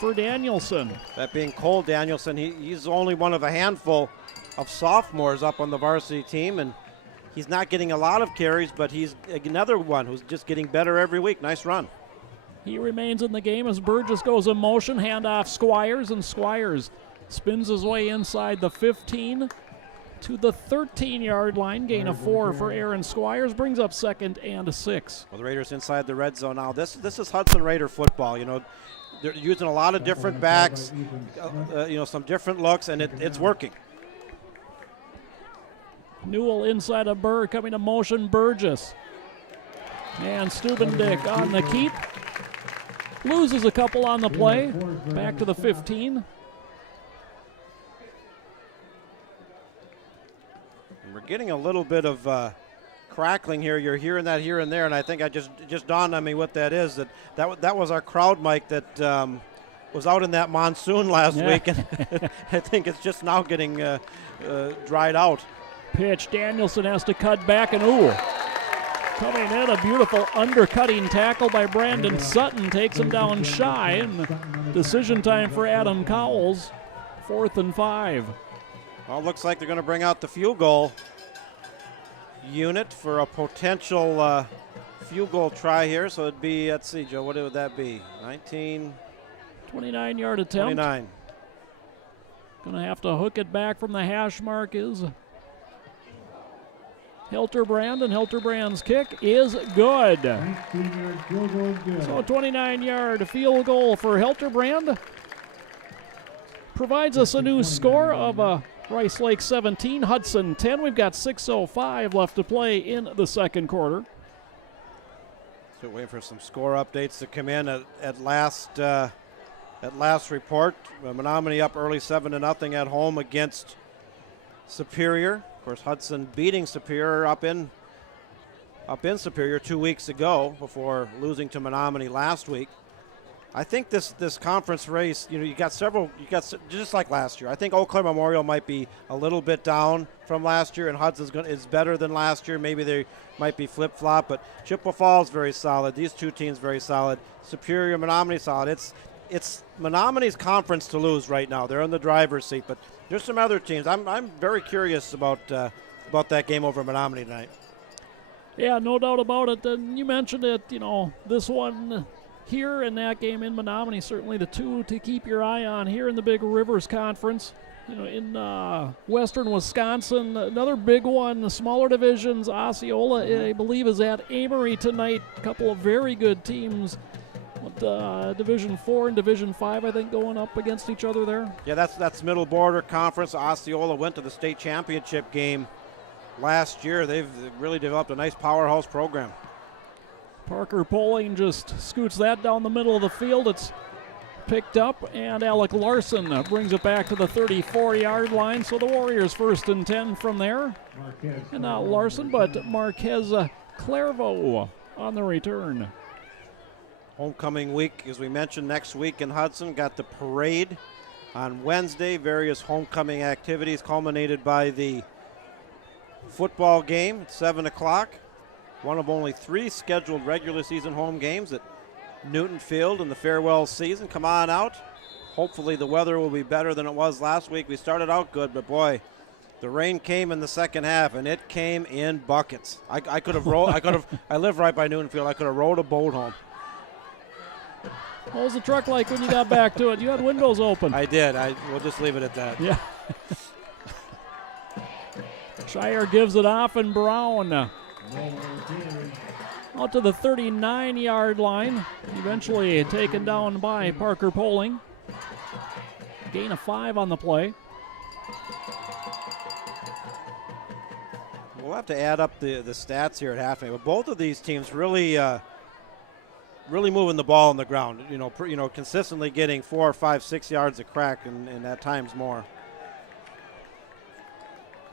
for Danielson. That being Cole Danielson, he's only one of a handful of sophomores up on the varsity team, and he's not getting a lot of carries, but he's another one who's just getting better every week. Nice run. He remains in the game as Burgess goes in motion, handoff Squires, and Squires spins his way inside the 15 to the 13-yard line. Gain of 4 for Aaron Squires, brings up 2nd and 6. Well, the Raiders inside the red zone now. This is Hudson Raider football. You know, they're using a lot of different backs, some different looks, and it's working. Newell inside of Burr, coming to motion, Burgess. And Stubendick on the keep. Loses a couple on the play. Back to the 15. We're getting a little bit of crackling here. You're hearing that here and there, and I think I just dawned on me what that is. That was our crowd mic that was out in that monsoon last week, and I think it's just now getting dried out. Pitch, Danielson has to cut back, and coming in, a beautiful undercutting tackle by Brandon Sutton takes him down shy, and decision time for Adam Cowles. 4th and 5. Well, it looks like they're going to bring out the field goal unit for a potential field goal try here. So it'd be, let's see, Joe, what would that be? 29-yard attempt. 29. Going to have to hook it back from the hash mark is Hilterbrand, and Hilterbrand's kick is good. So a 29-yard field goal for Hilterbrand provides us a new score of Rice Lake 17, Hudson 10. We've got 6:05 left to play in the second quarter. So waiting for some score updates to come in at last report. Menominee up early 7-0 at home against Superior. Of course, Hudson beating Superior up in Superior 2 weeks ago before losing to Menominee last week. I think this conference race, you got just like last year. I think Eau Claire Memorial might be a little bit down from last year, and Hudson's is better than last year. Maybe they might be flip-flop, but Chippewa Falls very solid. These two teams very solid. Superior, Menominee solid. It's Menominee's conference to lose right now. They're in the driver's seat, but there's some other teams. I'm very curious about that game over Menominee tonight. Yeah, no doubt about it. And you mentioned it, this one here and that game in Menominee, certainly the two to keep your eye on here in the Big Rivers Conference. In western Wisconsin, another big one, the smaller divisions. Osceola, I believe, is at Amory tonight. A couple of very good teams. Division 4 and Division 5, I think, going up against each other there. Yeah, that's Middle Border Conference. Osceola went to the state championship game last year. They've really developed a nice powerhouse program. Parker Poling just scoots that down the middle of the field. It's picked up, and Alec Larson brings it back to the 34-yard line. So the Warriors 1st and 10 from there. And not Larson, but Marquez Clairvaux on the return. Homecoming week, as we mentioned, next week in Hudson. Got the parade on Wednesday. Various homecoming activities culminated by the football game at 7 o'clock. One of only 3 scheduled regular season home games at Newton Field in the farewell season. Come on out. Hopefully the weather will be better than it was last week. We started out good, but boy, the rain came in the second half, and it came in buckets. I could have rolled. I live right by Newton Field. I could have rowed a boat home. What was the truck like when you got back to it? You had windows open. I did. We'll just leave it at that. Yeah. Shire gives it off, and Brown out to the 39-yard line. Eventually taken down by Parker Poling. Gain of 5 on the play. We'll have to add up the stats here at halftime. But both of these teams really moving the ball on the ground. Consistently getting 4 or 5, 6 yards a crack, and at times more.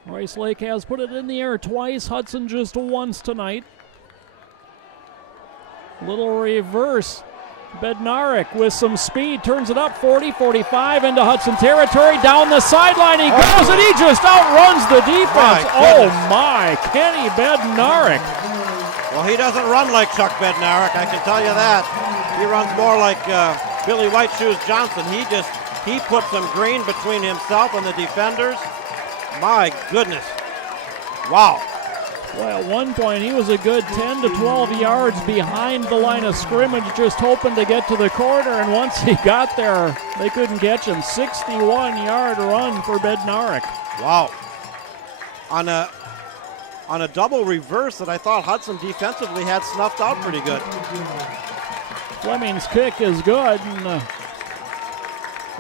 Rice Lake has put it in the air twice. Hudson just once tonight. Little reverse. Bednarik with some speed turns it up 40-45 into Hudson territory. Down the sideline he goes, and he just outruns the defense. Oh my, Kenny Bednarik. Well, he doesn't run like Chuck Bednarik, I can tell you that. He runs more like Billy White Shoes Johnson. He puts some green between himself and the defenders. My goodness. Wow. Well, at one point he was a good 10 to 12 yards behind the line of scrimmage, just hoping to get to the corner, and once he got there, they couldn't catch him. 61-yard run for Bednarik. Wow. On a double reverse that I thought Hudson defensively had snuffed out pretty good. Fleming's kick is good. And,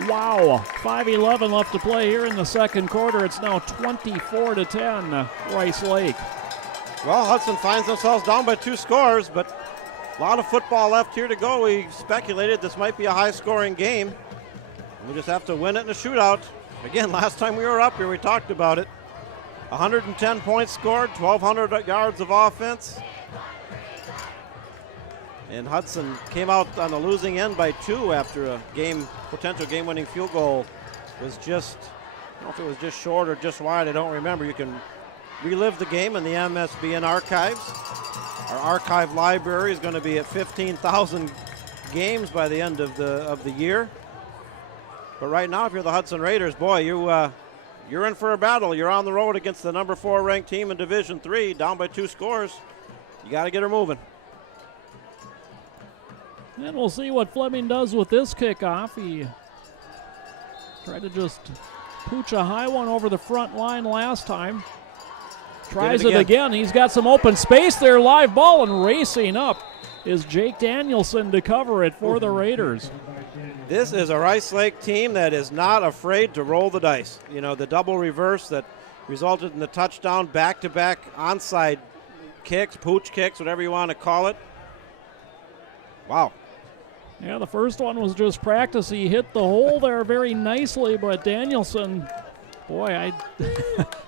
wow, 5:11 left to play here in the second quarter. It's now 24-10, Rice Lake. Well, Hudson finds themselves down by 2 scores, but a lot of football left here to go. We speculated this might be a high-scoring game. We just have to win it in a shootout. Again, last time we were up here, we talked about it. 110 points scored, 1,200 yards of offense. And Hudson came out on the losing end by 2 after a potential game-winning field goal was just, I don't know if it was just short or just wide, I don't remember. You can relive the game in the MSBN archives. Our archive library is going to be at 15,000 games by the end of the year. But right now, if you're the Hudson Raiders, boy, you're in for a battle. You're on the road against the number 4 ranked team in Division III, down by 2 scores. You got to get her moving. And we'll see what Fleming does with this kickoff. He tried to just pooch a high one over the front line last time. Tries it again. He's got some open space there. Live ball, and racing up is Jake Danielson to cover it for the Raiders. This is a Rice Lake team that is not afraid to roll the dice. You know, the double reverse that resulted in the touchdown, back-to-back onside kicks, pooch kicks, whatever you want to call it. Wow. Yeah, the first one was just practice. He hit the hole there very nicely, but Danielson, boy,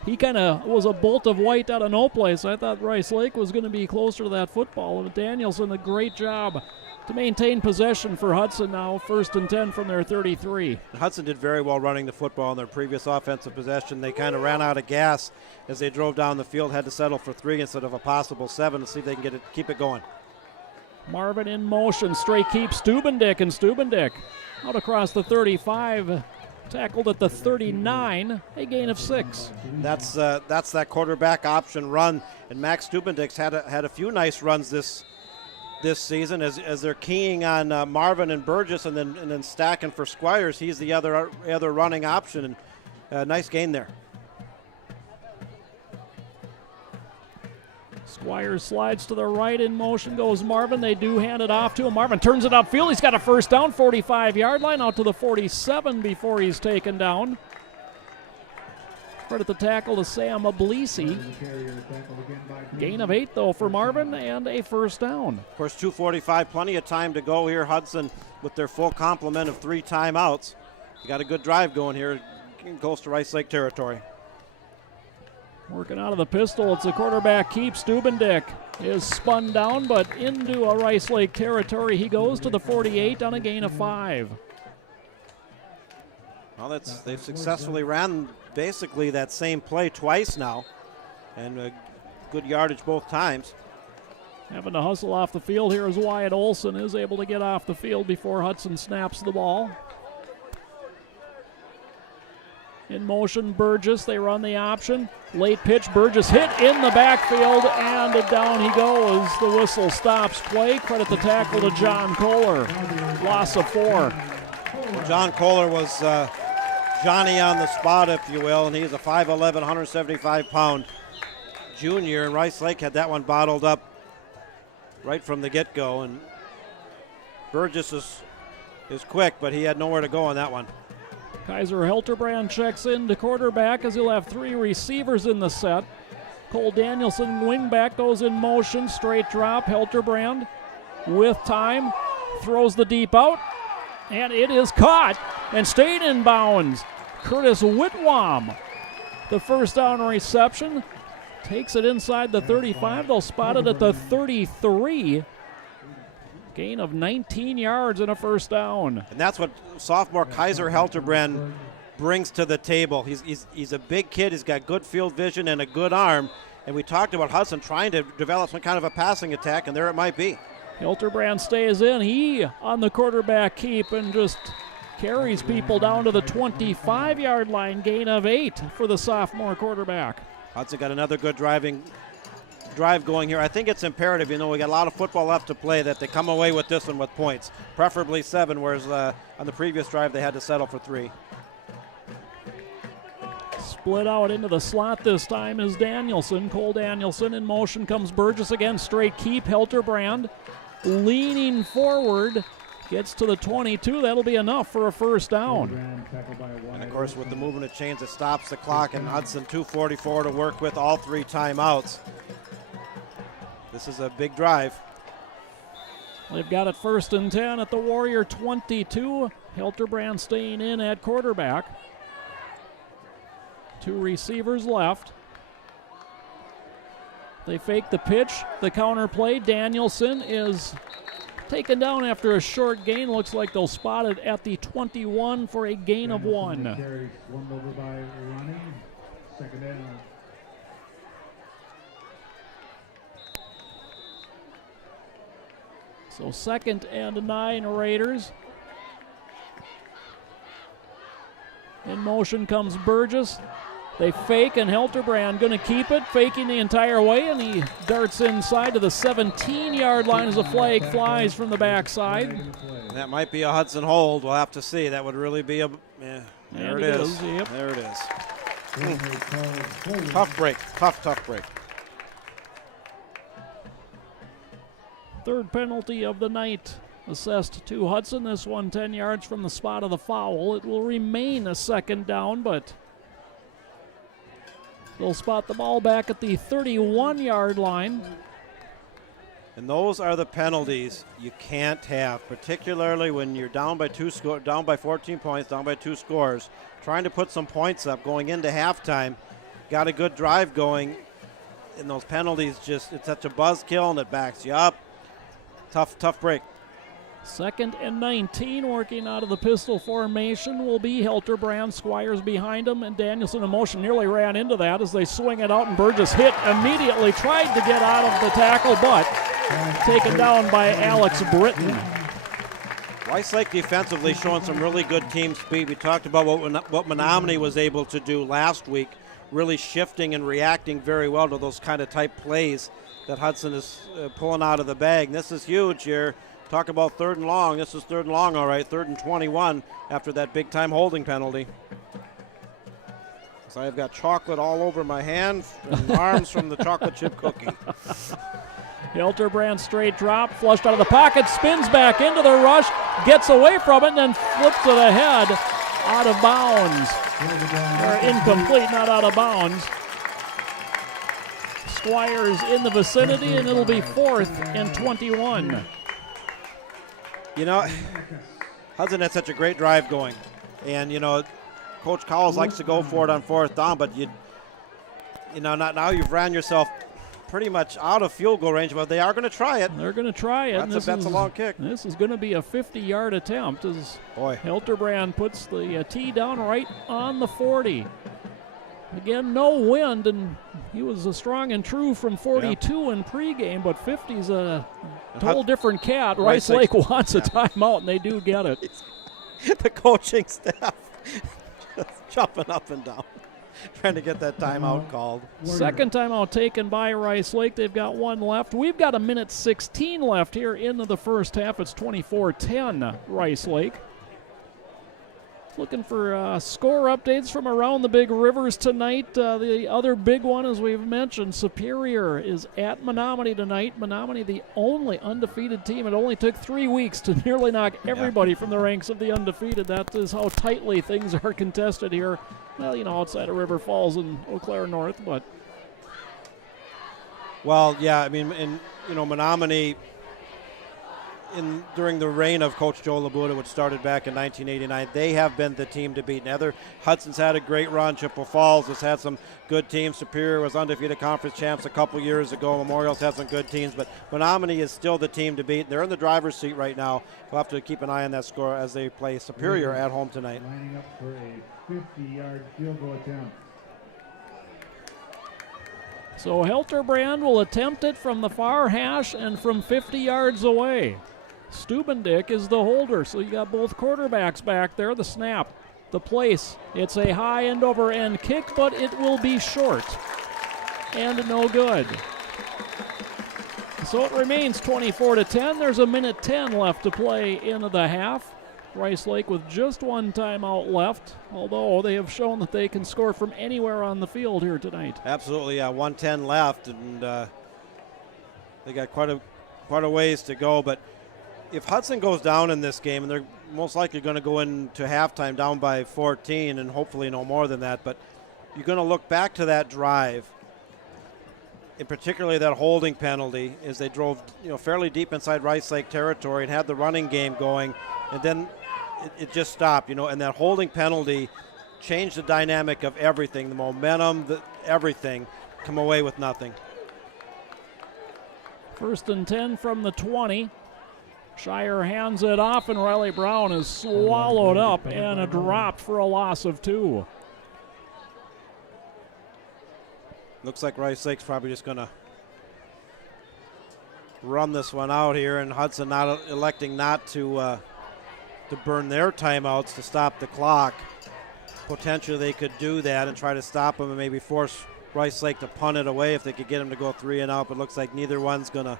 he kind of was a bolt of white out of no place. I thought Rice Lake was going to be closer to that football. But Danielson, a great job to maintain possession for Hudson now, 1st and 10 from their 33. Hudson did very well running the football in their previous offensive possession. They kind of ran out of gas as they drove down the field, had to settle for 3 instead of a possible 7 to see if they can keep it going. Marvin in motion, straight keep Stubendick, and Stubendick out across the 35, tackled at the 39, a gain of 6. That's that quarterback option run, and Max Stubendick's had a few nice runs this season as they're keying on Marvin and Burgess, and then stacking for Squires. He's the other running option, and nice gain there. Squires slides to the right, in motion goes Marvin. They do hand it off to him. Marvin turns it upfield. He's got a first down, 45-yard line, out to the 47 before he's taken down. Credit the tackle to Sam Ablisi. Gain of 8, though, for Marvin, and a first down. Of course, 2:45, plenty of time to go here. Hudson with their full complement of 3 timeouts. You got a good drive going here. Goes to Rice Lake territory. Working out of the pistol, it's a quarterback keep. Stubendick is spun down, but into a Rice Lake territory he goes to the 48 on a gain of 5. Well, they've successfully ran basically that same play twice now, and good yardage both times. Having to hustle off the field here is Wyatt Olson, is able to get off the field before Hudson snaps the ball. In motion, Burgess, they run the option. Late pitch, Burgess hit in the backfield, and down he goes. The whistle stops play. Credit the tackle to John Kohler. Loss of 4. John Kohler was Johnny on the spot, if you will, and he's a 5'11", 175-pound junior, and Rice Lake had that one bottled up right from the get-go, and Burgess is quick, but he had nowhere to go on that one. Kaiser Helterbrand checks in to quarterback as he'll have 3 receivers in the set. Cole Danielson, wingback, goes in motion, straight drop. Helterbrand with time, throws the deep out, and it is caught and stayed in bounds. Curtis Whitwam the first down reception. Takes it inside the 35. They'll spot it at the 33. Gain of 19 yards and a first down. And that's what sophomore Kaiser Helterbrand brings to the table. He's a big kid. He's got good field vision and a good arm. And we talked about Hudson trying to develop some kind of a passing attack, and there it might be. Hilterbrand stays in. He on the quarterback keep and just carries people down to the 25-yard line. Gain of 8 for the sophomore quarterback. Hudson got another good drive going here. I think it's imperative, we got a lot of football left to play, that they come away with this one with points, preferably 7, whereas on the previous drive they had to settle for 3. Split out into the slot this time is Danielson. Cole Danielson in motion comes Burgess again. Straight keep. Hilterbrand leaning forward. Gets to the 22. That'll be enough for a first down. And, of course, with the movement of chains, it stops the clock, and Hudson 2:44 to work with, all 3 timeouts. This is a big drive. They've got it 1st and 10 at the Warrior 22. Hilterbrand staying in at quarterback. 2 receivers left. They fake the pitch, the counter play. Danielson is taken down after a short gain. Looks like they'll spot it at the 21 for a gain of 1. One over by running. 2nd down. So 2nd and 9 Raiders. In motion comes Burgess. They fake, and Hilterbrand going to keep it, faking the entire way, and he darts inside to the 17-yard line as a flag flies from the backside. That might be a Hudson hold. We'll have to see. That would really be a... Yeah, there it is. Yep. There it is. Tough break. Tough break. 3rd penalty of the night assessed to Hudson. This one 10 yards from the spot of the foul. It will remain a 2nd down, but they'll spot the ball back at the 31-yard line. And those are the penalties you can't have, particularly when you're down by 14 points, down by 2 scores, trying to put some points up going into halftime. Got a good drive going, and those penalties it's such a buzzkill, and it backs you up. Tough break. 2nd and 19, working out of the pistol formation will be Hilterbrand. Squires behind him, and Danielson in motion nearly ran into that as they swing it out, and Burgess hit immediately, tried to get out of the tackle, but taken down by Alex Britton. Rice Lake defensively showing some really good team speed. We talked about what Menominee was able to do last week, really shifting and reacting very well to those kind of type plays that Hudson is pulling out of the bag. And this is huge here. Talk about 3rd and long. This is 3rd and long, all right. 3rd and 21 after that big-time holding penalty. So I've got chocolate all over my hands and arms from the chocolate chip cookie. Hilterbrand straight drop, flushed out of the pocket, spins back into the rush, gets away from it, and then flips it ahead out of bounds. Or incomplete, not out of bounds. Squires in the vicinity, and it'll be 4th and 21. Hudson had such a great drive going. And, Coach Cowles likes to go for it on 4th down, but now you've ran yourself pretty much out of field goal range, but they are going to try it. They're going to try it. That's a long kick. This is going to be a 50-yard attempt as Hilterbrand puts the tee down right on the 40. Again, no wind, and he was a strong and true from 42 in pregame, but 50's a total different cat. Rice Lake wants a timeout, and they do get it. The coaching staff just jumping up and down, trying to get that timeout called. 2nd timeout taken by Rice Lake. They've got 1 left. We've got 1:16 left here into the first half. It's 24-10 Rice Lake. Looking for score updates from around the big rivers tonight. The other big one, as we've mentioned, Superior is at Menominee tonight. Menominee, the only undefeated team. It only took 3 weeks to nearly knock everybody from the ranks of the undefeated. That is how tightly things are contested here. Well, outside of River Falls and Eau Claire North, but. Well, yeah, I mean, Menominee during the reign of Coach Joe Labuda, which started back in 1989, they have been the team to beat. Hudson's had a great run. Chippewa Falls has had some good teams. Superior was undefeated conference champs a couple years ago. Memorial's had some good teams, but Menominee is still the team to beat. They're in the driver's seat right now. We'll have to keep an eye on that score as they play Superior at home tonight. Lining up for a 50-yard field goal attempt. So Helterbrand will attempt it from the far hash and from 50 yards away. Stubendick is the holder, so you got both quarterbacks back there. The snap, the place. It's a high end-over-end kick, but it will be short and no good. So it remains 24-10. There's a minute 10 left to play in the half. Rice Lake with just one timeout left, although they have shown that they can score from anywhere on the field here tonight. Absolutely, 1:10 left, and they got quite a ways to go. But if Hudson goes down in this game, and they're most likely going to go into halftime down by 14, and hopefully no more than that, but you're going to look back to that drive, and particularly that holding penalty, as they drove fairly deep inside Rice Lake territory and had the running game going, and then it just stopped, and that holding penalty changed the dynamic of everything, the momentum, everything. Come away with nothing. 1st and 10 from the 20. Shire hands it off, and Riley Brown is swallowed up and dropped for a loss of 2. Looks like Rice Lake's probably just going to run this one out here, and Hudson electing not to burn their timeouts to stop the clock. Potentially they could do that and try to stop them and maybe force Rice Lake to punt it away if they could get them to go 3 and out, but looks like neither one's gonna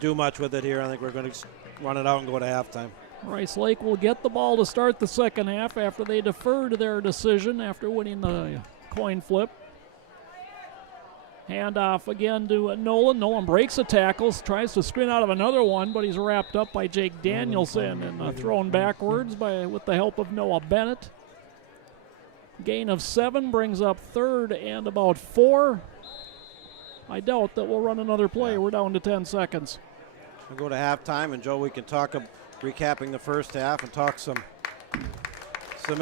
do much with it here. I think we're going to run it out and go to halftime. Rice Lake will get the ball to start the second half after they deferred their decision after winning the coin flip. Handoff again to Nolan. Nolan breaks a tackle, tries to spin out of another one, but he's wrapped up by Jake Danielson and thrown backwards with the help of Noah Bennett. Gain of 7 brings up 3rd and about 4. I doubt that we'll run another play. We're down to 10 seconds. We'll go to halftime, and Joe, we can talk recapping the first half and talk some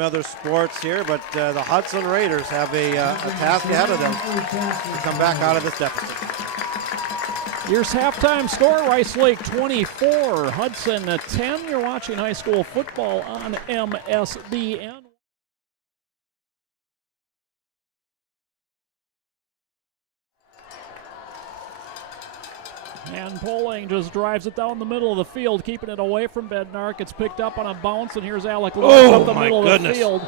other sports here, but the Hudson Raiders have a task ahead of them to come back out of this deficit. Here's halftime score, Rice Lake 24, Hudson 10. You're watching high school football on MSBN. And Poling just drives it down the middle of the field, keeping it away from Bednark. It's picked up on a bounce, and here's Alec Lewis up the middle of the field.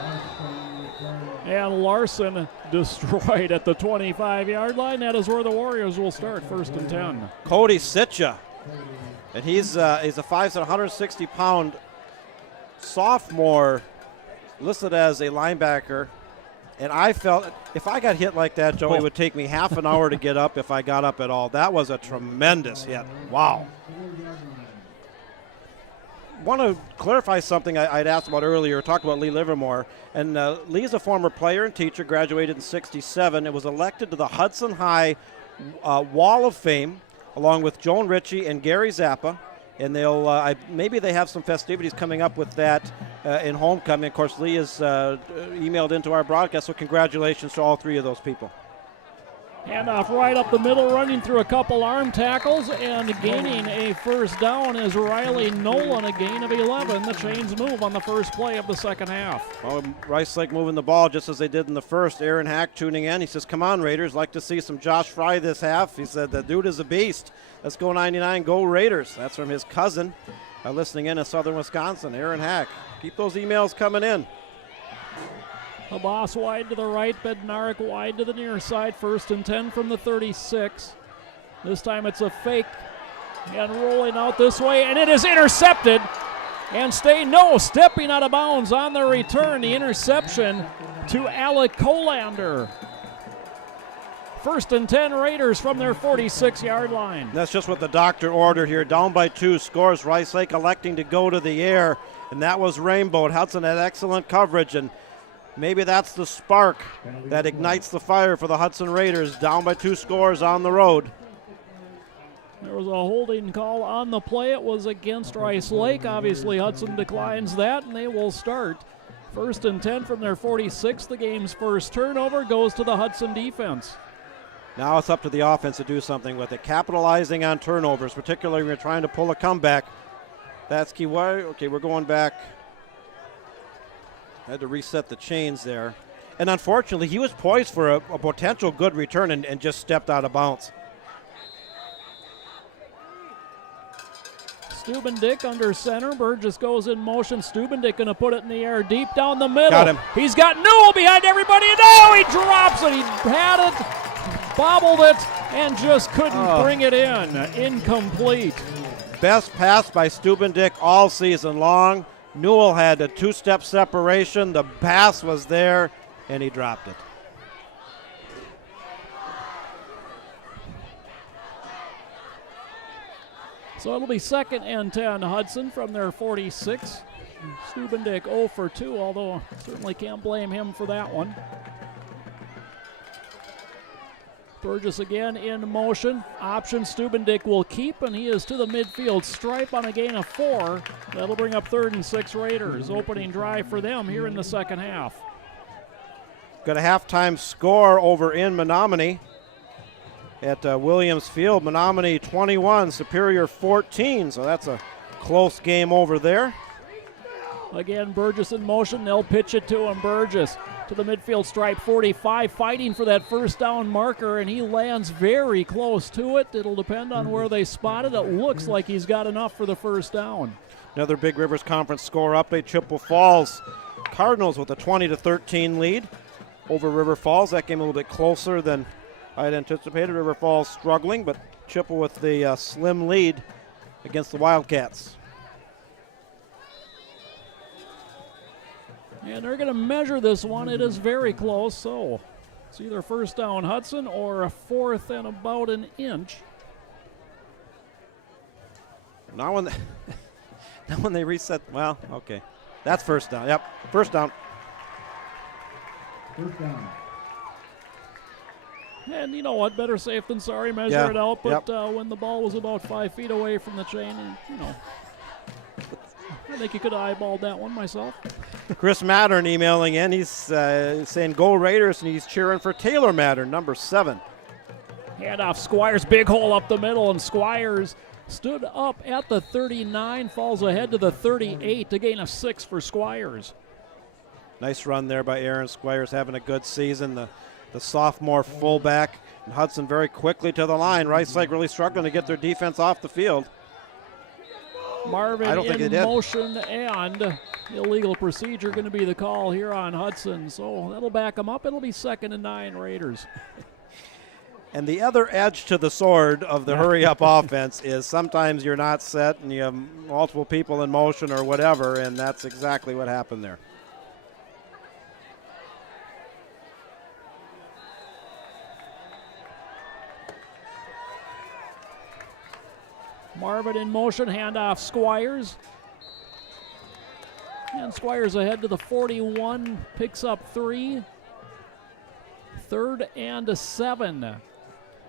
And Larson destroyed at the 25-yard line. That is where the Warriors will start, 1st and 10. Cody Sitcha, and he's a 5', 160-pound sophomore listed as a linebacker. And I felt if I got hit like that, Joey, it would take me half an hour to get up if I got up at all. That was a tremendous hit. Wow. Want to clarify something I'd asked about earlier, talked about Lee Livermore. And Lee's a former player and teacher, graduated in '67, and was elected to the Hudson High Wall of Fame, along with Joan Ritchie and Gary Zappa. And they'll maybe they have some festivities coming up with that in homecoming. Of course, Lee has emailed into our broadcast, so congratulations to all 3 of those people. Handoff right up the middle, running through a couple arm tackles and gaining a 1st down is Riley Nolan, a gain of 11. The chains move on the first play of the second half. Well, Rice Lake moving the ball just as they did in the first. Aaron Hack tuning in. He says, come on, Raiders. Like to see some Josh Fry this half. He said, the dude is a beast. Let's go 99, go Raiders. That's from his cousin listening in Southern Wisconsin, Aaron Hack. Keep those emails coming in. Abbas wide to the right, Bednarik wide to the near side. 1st and 10 from the 36. This time it's a fake and rolling out this way, and it is intercepted. And stepping out of bounds on the return. The interception to Alec Colander. 1st and 10 Raiders from their 46-yard line. That's just what the doctor ordered here. Down by 2, scores. Rice Lake electing to go to the air, and that was Rainbow. Hudson had excellent coverage, and maybe that's the spark that ignites the fire for the Hudson Raiders. Down by 2 scores on the road. There was a holding call on the play. It was against Rice Lake. Obviously, Hudson declines that, and they will start. 1st and 10 from their 46. The game's first turnover goes to the Hudson defense. Now it's up to the offense to do something with it. Capitalizing on turnovers, particularly when you're trying to pull a comeback. That's key. Okay, we're going back. I had to reset the chains there. And unfortunately, he was poised for a potential good return and just stepped out of bounds. Stubendick under center. Burgess goes in motion. Stubendick going to put it in the air deep down the middle. Got him. He's got Newell behind everybody. And now he drops it. He had it, bobbled it, and just couldn't bring it in. Incomplete. Best pass by Stubendick all season long. Newell had a 2-step separation. The pass was there, and he dropped it. So it'll be 2nd and 10 Hudson from their 46. Stubendick 0 for 2, although certainly can't blame him for that one. Burgess again in motion. Option Stubendick will keep, and he is to the midfield stripe on a gain of 4. That'll bring up 3rd and 6 Raiders. Opening drive for them here in the second half. Got a halftime score over in Menominee at Williams Field. Menominee 21, Superior 14, so that's a close game over there. Again, Burgess in motion. They'll pitch it to him. Burgess to the midfield stripe, 45, fighting for that first down marker, and he lands very close to it. It'll depend on where they spot it. It looks like he's got enough for the first down. Another Big Rivers Conference score update. Chippewa Falls Cardinals with a 20-13 lead over River Falls. That game a little bit closer than I had anticipated. River Falls struggling, but Chippewa with the slim lead against the Wildcats. And they're going to measure this one. It is very close, so it's either first down Hudson or a 4th and about an inch. Now when they reset, well, okay. That's first down. Yep, first down. First down. And you know what? Better safe than sorry. Measure it out. But Yep. when the ball was about 5 feet away from the chain, I think you could have eyeballed that one myself. Chris Mattern emailing in. He's saying go Raiders, and he's cheering for Taylor Mattern, number 7. Handoff Squires, big hole up the middle, and Squires stood up at the 39, falls ahead to the 38, a gain of 6 for Squires. Nice run there by Aaron Squires, having a good season. The sophomore fullback. And Hudson very quickly to the line. Rice Lake really struggling to get their defense off the field. Marvin in did. motion, and illegal procedure going to be the call here on Hudson. So that'll back them up. It'll be 2nd and 9 Raiders. And the other edge to the sword of the hurry-up offense is sometimes you're not set and you have multiple people in motion or whatever, and that's exactly what happened there. Marvin in motion, handoff Squires. And Squires ahead to the 41, picks up 3. 3rd and 7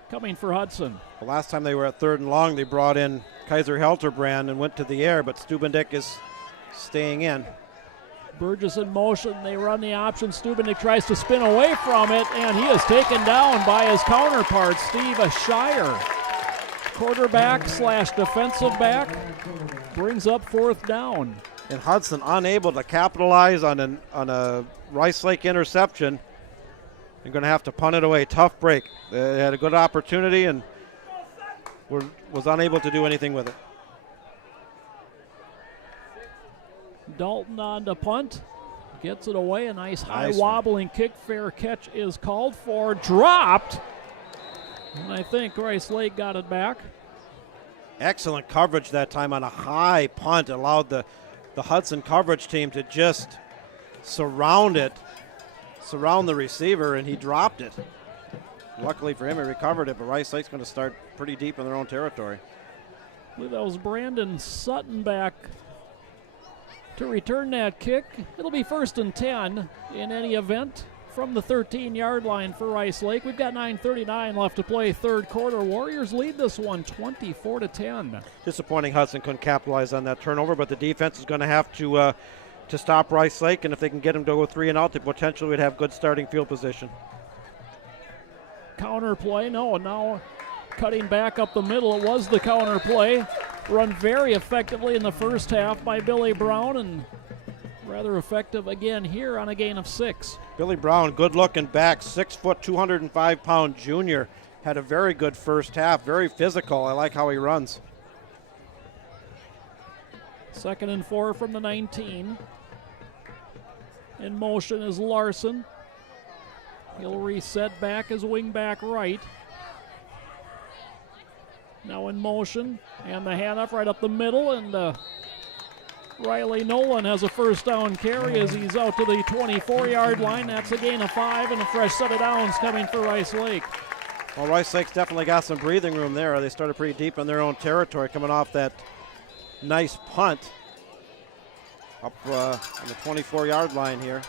coming for Hudson. The last time they were at 3rd and long, they brought in Kaiser Helterbrand and went to the air, but Stubendick is staying in. Burgess in motion, they run the option. Stubendick tries to spin away from it, and he is taken down by his counterpart, Steve Shire. Quarterback / defensive back brings up 4th down. And Hudson unable to capitalize on a Rice Lake interception. They're going to have to punt it away. Tough break. They had a good opportunity and was unable to do anything with it. Dalton on to punt. Gets it away. A nice high Nice wobbling kick. Fair catch is called for. Dropped. And I think Rice Lake got it back. Excellent coverage that time on a high punt. Allowed the Hudson coverage team to just surround the receiver, and he dropped it. Luckily for him, he recovered it, but Rice Lake's going to start pretty deep in their own territory. I believe that was Brandon Sutton back to return that kick. It'll be 1st and 10 in any event from the 13-yard line for Rice Lake. We've got 9:39 left to play, third quarter. Warriors lead this one 24-10. Disappointing Hudson couldn't capitalize on that turnover, but the defense is going to have to stop Rice Lake, and if they can get them to go 3 and out, they potentially would have good starting field position. Counter play, no, now cutting back up the middle. It was the counter play. Run very effectively in the first half by Billy Brown, and rather effective again here on a gain of 6. Billy Brown, good looking back, 6 foot, 205-pound junior. Had a very good first half, very physical. I like how he runs. 2nd and 4 from the 19. In motion is Larson. He'll reset back as wing back right. Now in motion, and the handoff right up the middle, and Riley Nolan has a first down carry as he's out to the 24-yard line. That's a gain of 5, and a fresh set of downs coming for Rice Lake. Well, Rice Lake's definitely got some breathing room there. They started pretty deep in their own territory, coming off that nice punt up on the 24-yard line here.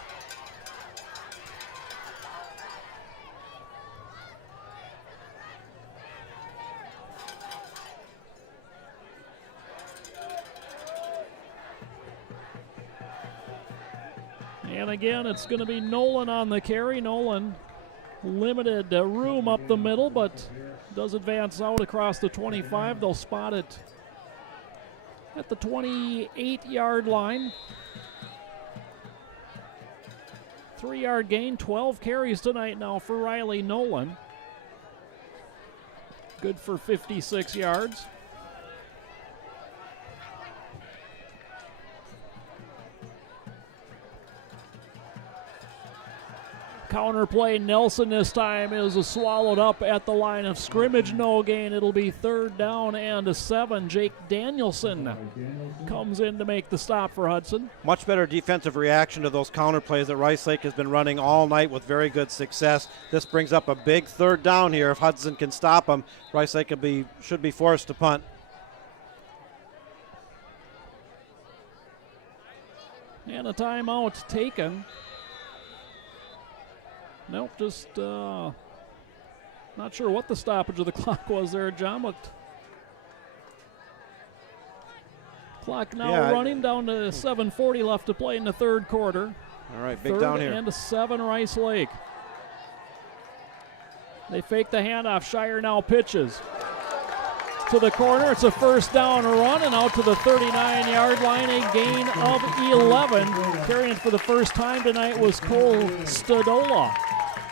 And again, it's going to be Nolan on the carry. Nolan limited room up the middle, but does advance out across the 25. They'll spot it at the 28-yard line. 3-yard gain, 12 carries tonight now for Riley Nolan. Good for 56 yards. Counter play, Nelson this time is swallowed up at the line of scrimmage. No gain. It'll be 3rd down and 7. Jake Danielson comes in to make the stop for Hudson. Much better defensive reaction to those counter plays that Rice Lake has been running all night with very good success. This brings up a big 3rd down here. If Hudson can stop them, Rice Lake should be forced to punt. And a timeout taken. Nope, just not sure what the stoppage of the clock was there, John, but clock now running down to 7:40 left to play in the 3rd quarter. All right, big down here. 3rd and 7 Rice Lake. They fake the handoff. Shire now pitches to the corner. It's a 1st down run, and out to the 39-yard line, a gain of 11. Carrying for the first time tonight was Cole Stadola.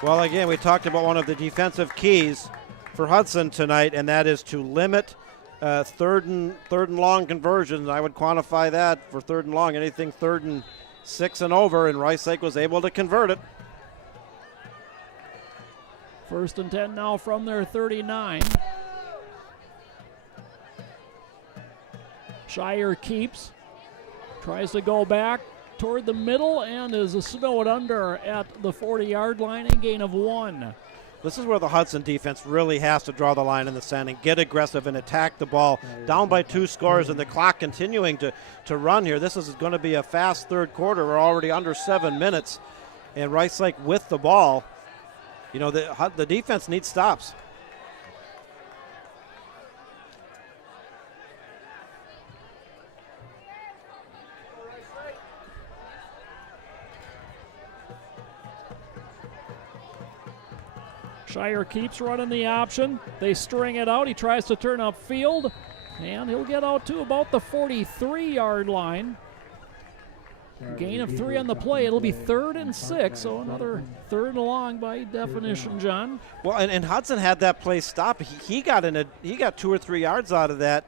Well, again, we talked about one of the defensive keys for Hudson tonight, and that is to limit third and long conversions. I would quantify that for 3rd and long, anything 3rd and 6 and over, and Rice Lake was able to convert it. 1st and 10 now from their 39. Shire keeps, tries to go back toward the middle, and is snowed under at the 40-yard line, a gain of 1. This is where the Hudson defense really has to draw the line in the sand and get aggressive and attack the ball. Down by 2 scores and the clock continuing to run here. This is going to be a fast 3rd quarter. We're already under 7 minutes, and Rice Lake with the ball. You know, the defense needs stops. Shire keeps running the option. They string it out. He tries to turn upfield, and he'll get out to about the 43-yard line. Gain of 3 on the play. It'll be 3rd and 6, so another 3rd and long by definition, John. Well, and Hudson had that play stop. He got 2 or 3 yards out of that.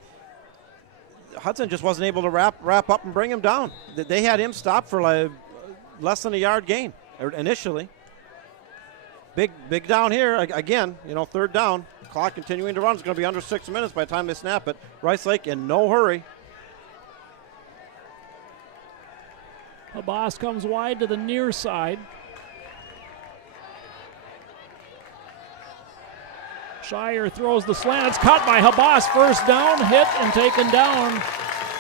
Hudson just wasn't able to wrap up and bring him down. They had him stopped for like less than a yard gain initially. Big down here again. You know, 3rd down. Clock continuing to run. It's going to be under 6 minutes by the time they snap it. Rice Lake in no hurry. Abbas comes wide to the near side. Shire throws the slant. It's caught by Abbas. 1st down, hit and taken down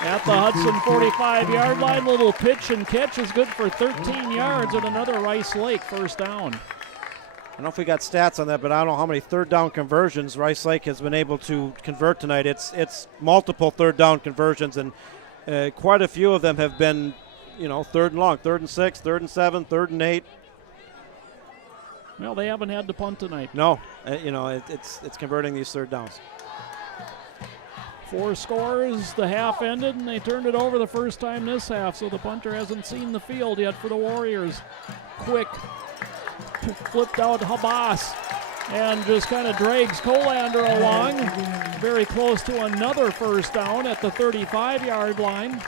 At the Hudson 45-yard line, little pitch and catch is good for 13 yards and another Rice Lake first down. I don't know if we got stats on that, but I don't know how many third down conversions Rice Lake has been able to convert tonight. It's multiple third down conversions, and quite a few of them have been, third and long, 3rd and 6, 3rd and 7, 3rd and 8. Well, they haven't had to punt tonight. No, it's converting these third downs. 4 scores, the half ended, and they turned it over the first time this half, so the punter hasn't seen the field yet for the Warriors. Quick, flipped out Habas, and just kind of drags Colander along. Very close to another first down at the 35-yard line.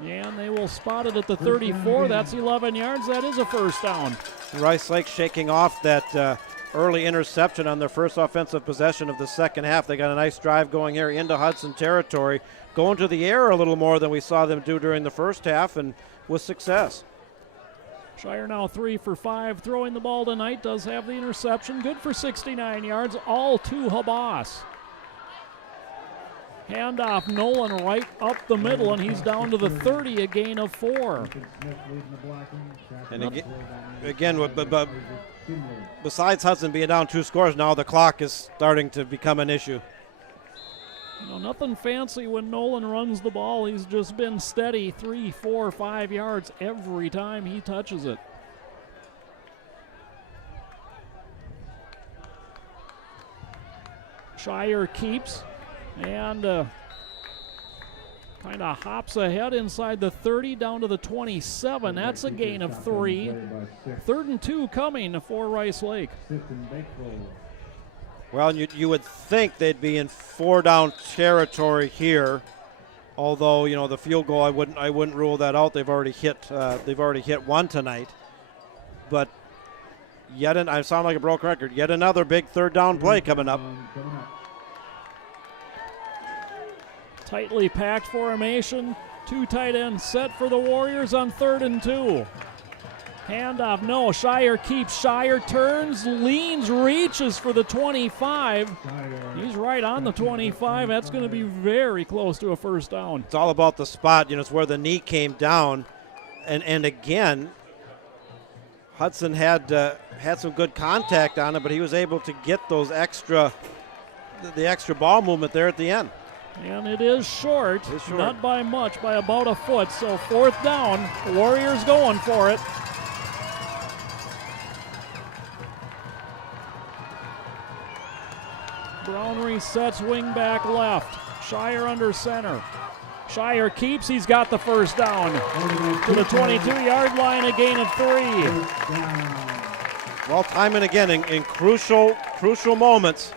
And they will spot it at the 34. That's 11 yards. That is a first down. Rice Lake shaking off that early interception on their first offensive possession of the second half. They got a nice drive going here into Hudson territory, going to the air a little more than we saw them do during the first half, and with success. Shire now 3 for 5 throwing the ball tonight. Does have the interception. Good for 69 yards, all to Habas. Handoff Nolan right up the middle, and he's down to the 30, a gain of 4. And again, but besides Hudson being down 2 scores, now the clock is starting to become an issue. Nothing fancy when Nolan runs the ball. He's just been steady 3, 4, 5 yards every time he touches it. Shire keeps and kind of hops ahead inside the 30 down to the 27. That's a gain of 3. 3rd and 2 coming for Rice Lake. Well, you would think they'd be in 4-down territory here, although the field goal I wouldn't rule that out. They've already hit one tonight, but I sound like a broken record. Yet another big 3rd down play coming up. Tightly packed formation. 2 tight ends set for the Warriors on 3rd and 2. Handoff, no. Shire keeps. Shire turns, leans, reaches for the 25. He's right on the 25. That's going to be very close to a first down. It's all about the spot. It's where the knee came down. And again, Hudson had some good contact on it, but he was able to get those the extra ball movement there at the end. And it is short, not by much, by about a foot. So 4th down, Warriors going for it. Brown resets, wing back left. Shire under center. Shire keeps, he's got the first down. To the 22-yard line, a gain of 3. Well, time and again, in crucial moments,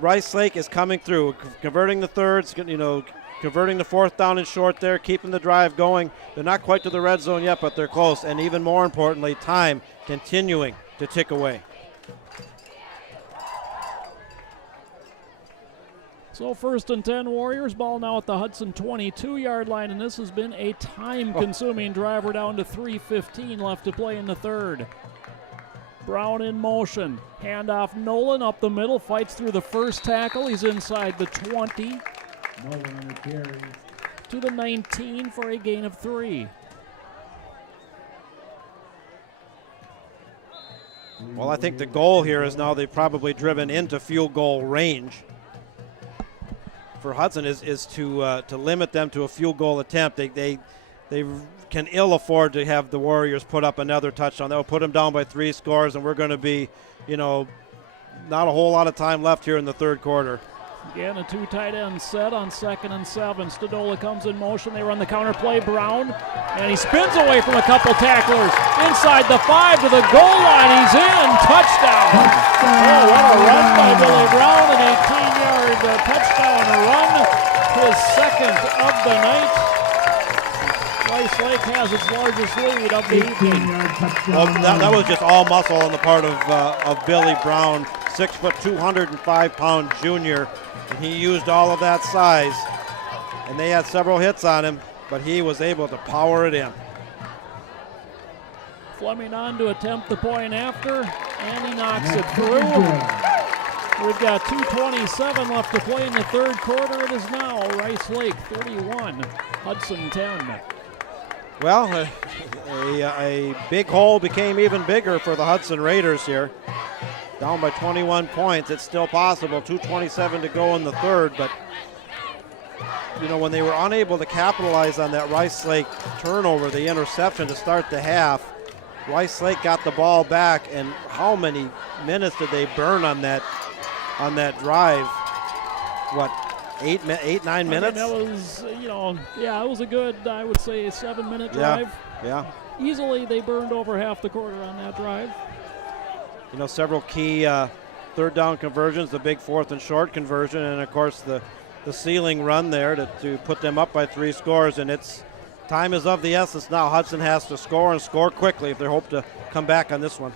Rice Lake is coming through, converting the thirds, converting the 4th down and short there, keeping the drive going. They're not quite to the red zone yet, but they're close. And even more importantly, time continuing to tick away. So 1st and 10 Warriors, ball now at the Hudson 22-yard line, and this has been a time-consuming drive. We're down to 3:15 left to play in the 3rd. Brown in motion. Handoff Nolan up the middle, fights through the first tackle. He's inside the 20 to the 19 for a gain of 3. Well, I think the goal here is now they've probably driven into field goal range. For Hudson is to limit them to a field goal attempt. They can ill afford to have the Warriors put up another touchdown. That will put them down by 3 scores, and we're going to be, not a whole lot of time left here in the 3rd quarter. Again, a 2 tight end set on 2nd and 7. Stodola comes in motion. They run the counter play. Brown, and he spins away from a couple tacklers. Inside the 5 to the goal line. He's in. Touchdown. Oh, what a run by Billy Brown. An 18-yard touchdown run. His 2nd of the night. Rice Lake has its largest lead of the evening. Well, that was just all muscle on the part of Billy Brown, 6 foot, 205-pound junior. And he used all of that size, and they had several hits on him, but he was able to power it in. Fleming on to attempt the point after, and he knocks it through. We've got 2:27 left to play in the third quarter. It is now Rice Lake 31, Hudson 10. Well, a big hole became even bigger for the Hudson Raiders here. Down by 21 points. It's still possible. 2:27 to go in the third, but you know, when they were unable to capitalize on that Rice Lake turnover, the interception to start the half, Rice Lake got the ball back, and how many minutes did they burn on that drive? What, 9 minutes? That was, it was a good, I would say, 7-minute drive. Yeah. Easily they burned over half the quarter on that drive. You know, several key third down conversions, the big 4th and short conversion, and of course the ceiling run there to put them up by 3 scores, and time is of the essence now. Hudson has to score and score quickly if they hope to come back on this one.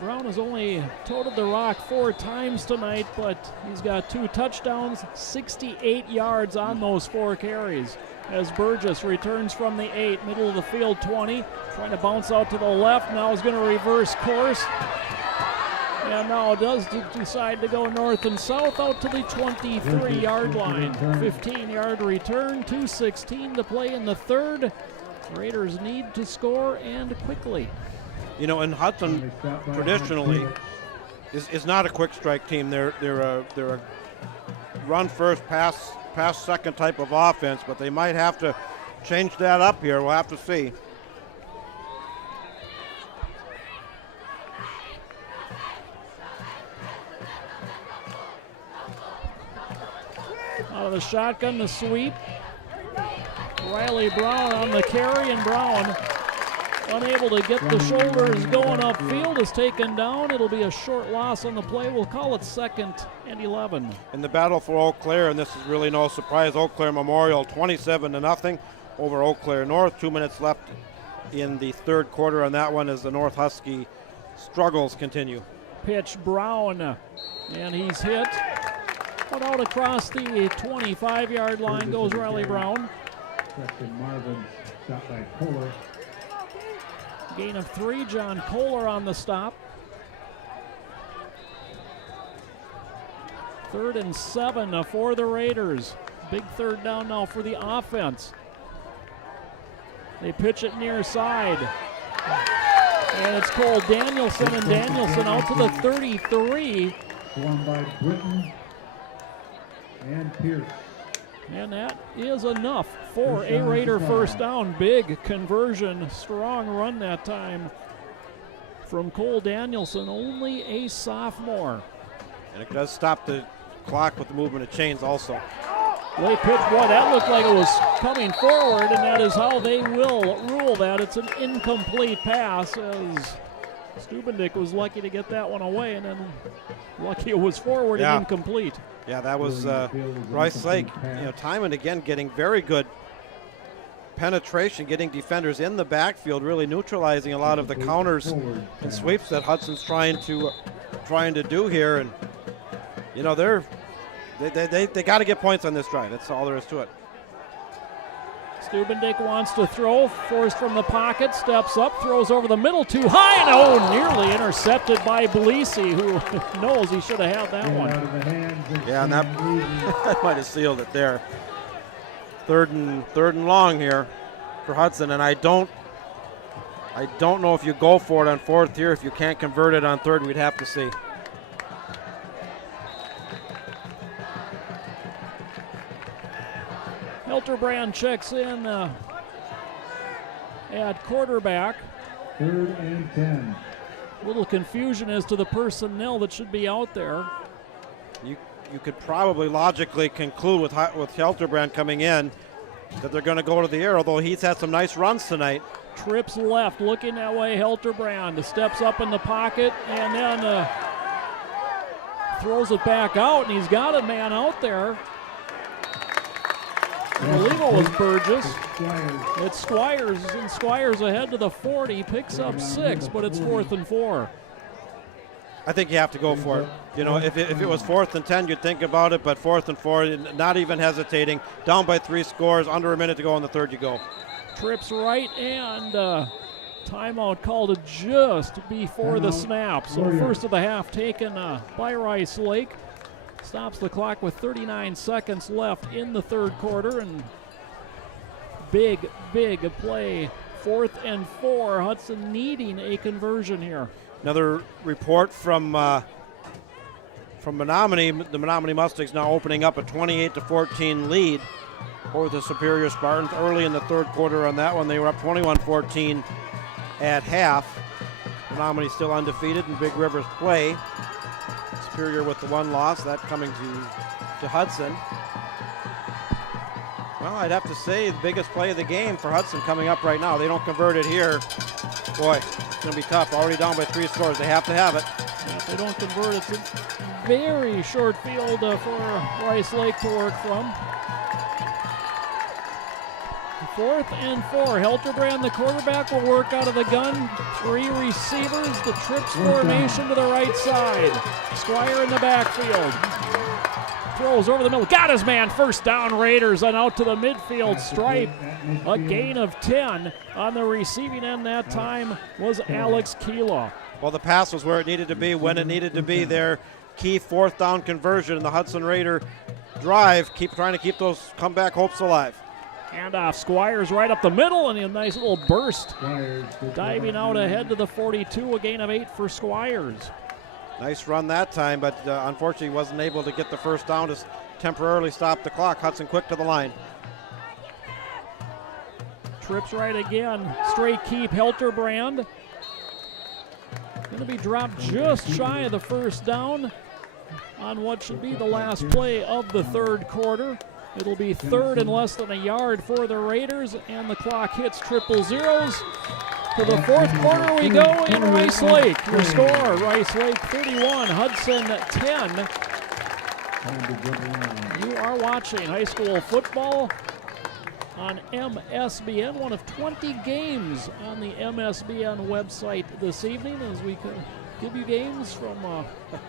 Brown has only toted the rock 4 times tonight, but he's got 2 touchdowns, 68 yards on those 4 carries. As Burgess returns from the 8, middle of the field 20, trying to bounce out to the left, now he's going to reverse course. And now does decide to go north and south out to the 23-yard line. 15-yard return, 2:16 to play in the third. Raiders need to score, and quickly. You know, and Hudson traditionally is not a quick strike team. They're a run first, pass second type of offense, but they might have to change that up here. We'll have to see. Out of the shotgun, the sweep. Riley Brown on the carry, and Brown, unable to get the shoulders going upfield, is taken down. It'll be a short loss on the play. We'll call it 2nd and 11. In the battle for Eau Claire, and this is really no surprise, Eau Claire Memorial 27-0 over Eau Claire North. 2 minutes left in the third quarter on that one as the North Husky struggles continue. Pitch Brown, and he's hit. But out across the 25-yard line goes Riley Brown. Marvin, stopped by Kohler. Gain of 3, John Kohler on the stop. 3rd and 7 for the Raiders. Big third down now for the offense. They pitch it near side. And it's Cole Danielson, and Danielson out to the 33. Won by Britton and Pierce. And that is enough for a Raider first down. Big conversion, strong run that time from Cole Danielson, only a sophomore. And it does stop the clock with the movement of chains also. Late pitch, boy, that looked like it was coming forward, and that is how they will rule that. It's an incomplete pass, as Stubendick was lucky to get that one away, and then lucky it was forward and incomplete. Yeah, that was Rice Lake, time and again getting very good penetration, getting defenders in the backfield, really neutralizing a lot of the counters and sweeps that Hudson's trying to do here. And they got to get points on this drive. That's all there is to it. Stubendick wants to throw, forced from the pocket, steps up, throws over the middle too high, and nearly intercepted by Belisi, who knows he should have had that one. Yeah, and that might have sealed it there. Third and long here for Hudson, and I don't know if you go for it on 4th here. If you can't convert it on 3rd, we'd have to see. Hilterbrand checks in at quarterback. 3rd and 10. Little confusion as to the personnel that should be out there. You could probably logically conclude with Hilterbrand coming in that they're going to go to the air, although he's had some nice runs tonight. Trips left, looking that way. Hilterbrand steps up in the pocket and then throws it back out, and he's got a man out there. I believe it was Burgess. It's Squires, and Squires ahead to the 40, picks up 6, but it's 4th and 4. I think you have to go for it. If it was 4th and 10, you'd think about it, but 4th and 4, not even hesitating. Down by 3 scores, under a minute to go in the third, you go. Trips right and Timeout called just before the snap. So first of the half taken by Rice Lake. Stops the clock with 39 seconds left in the third quarter. And big play. 4th and 4. Hudson needing a conversion here. Another report from Menominee. The Menominee Mustangs now opening up a 28-14 lead over the Superior Spartans early in the third quarter on that one. They were up 21-14 at half. Menominee still undefeated in Big River's play. Superior with the one loss, that coming to Hudson. Well, I'd have to say the biggest play of the game for Hudson coming up right now. They don't convert it here. Boy, it's going to be tough. Already down by 3 scores. They have to have it. Yeah, if they don't convert, it's a very short field for Rice Lake to work from. 4th and 4. Helterbrand, the quarterback, will work out of the gun. 3 receivers. The trips formation to the right side. Squire in the backfield. Throws over the middle. Got his man. First down, Raiders, and out to the midfield stripe. A gain of 10 on the receiving end that time was Alex Keela. Well, the pass was where it needed to be when it needed to be there. Key 4th down conversion. The Hudson Raider drive. Trying to keep those comeback hopes alive. Handoff, Squires right up the middle, and a nice little burst. Diving out ahead to the 42, a gain of 8 for Squires. Nice run that time, but unfortunately wasn't able to get the first down to temporarily stop the clock. Hudson quick to the line. Trips right again. Straight keep, Helterbrand. Going to be dropped just shy of the first down on what should be the last play of the third quarter. It'll be 3rd and less than a yard for the Raiders, and the clock hits triple zeros. To the 4th quarter we go in Rice Lake. Your score, Rice Lake 31, Hudson 10. You are watching high school football on MSBN, one of 20 games on the MSBN website this evening as we give you games from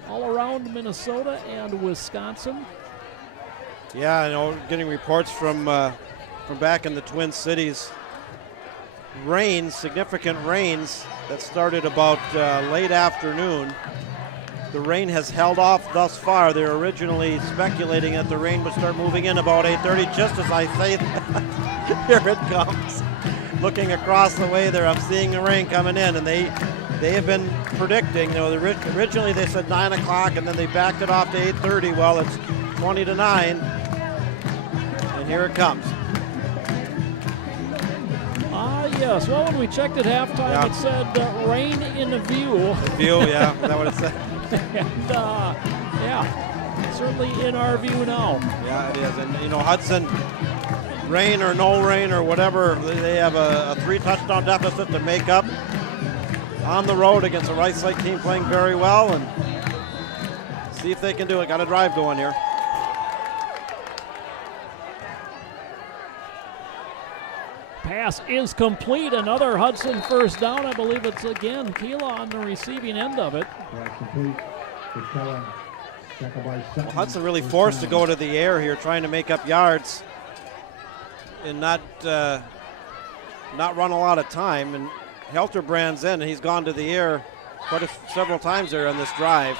all around Minnesota and Wisconsin. Yeah, I know, getting reports from back in the Twin Cities. Rains, significant rains that started about late afternoon. The rain has held off thus far. They were originally speculating that the rain would start moving in about 8:30. Just as I say that, here it comes. Looking across the way there, I'm seeing the rain coming in, and they have been predicting. You know, originally they said 9 o'clock, and then they backed it off to 8:30. Well, it's 20 to 9, and here it comes. Yes, well, when we checked at halftime, it said rain in view. View, yeah, is that what it said? And, certainly in our view now. Yeah, it is. And, you know, Hudson, rain or no rain or whatever, they have a 3-touchdown deficit to make up on the road against a Rice Lake team playing very well, and see if they can do it. Got a drive going here. Pass is complete. Another Hudson first down. I believe it's again Keela on the receiving end of it. Well, Hudson really forced to go to the air here, trying to make up yards and not run a lot of time. And Helterbrand's in, and he's gone to the air several times there on this drive.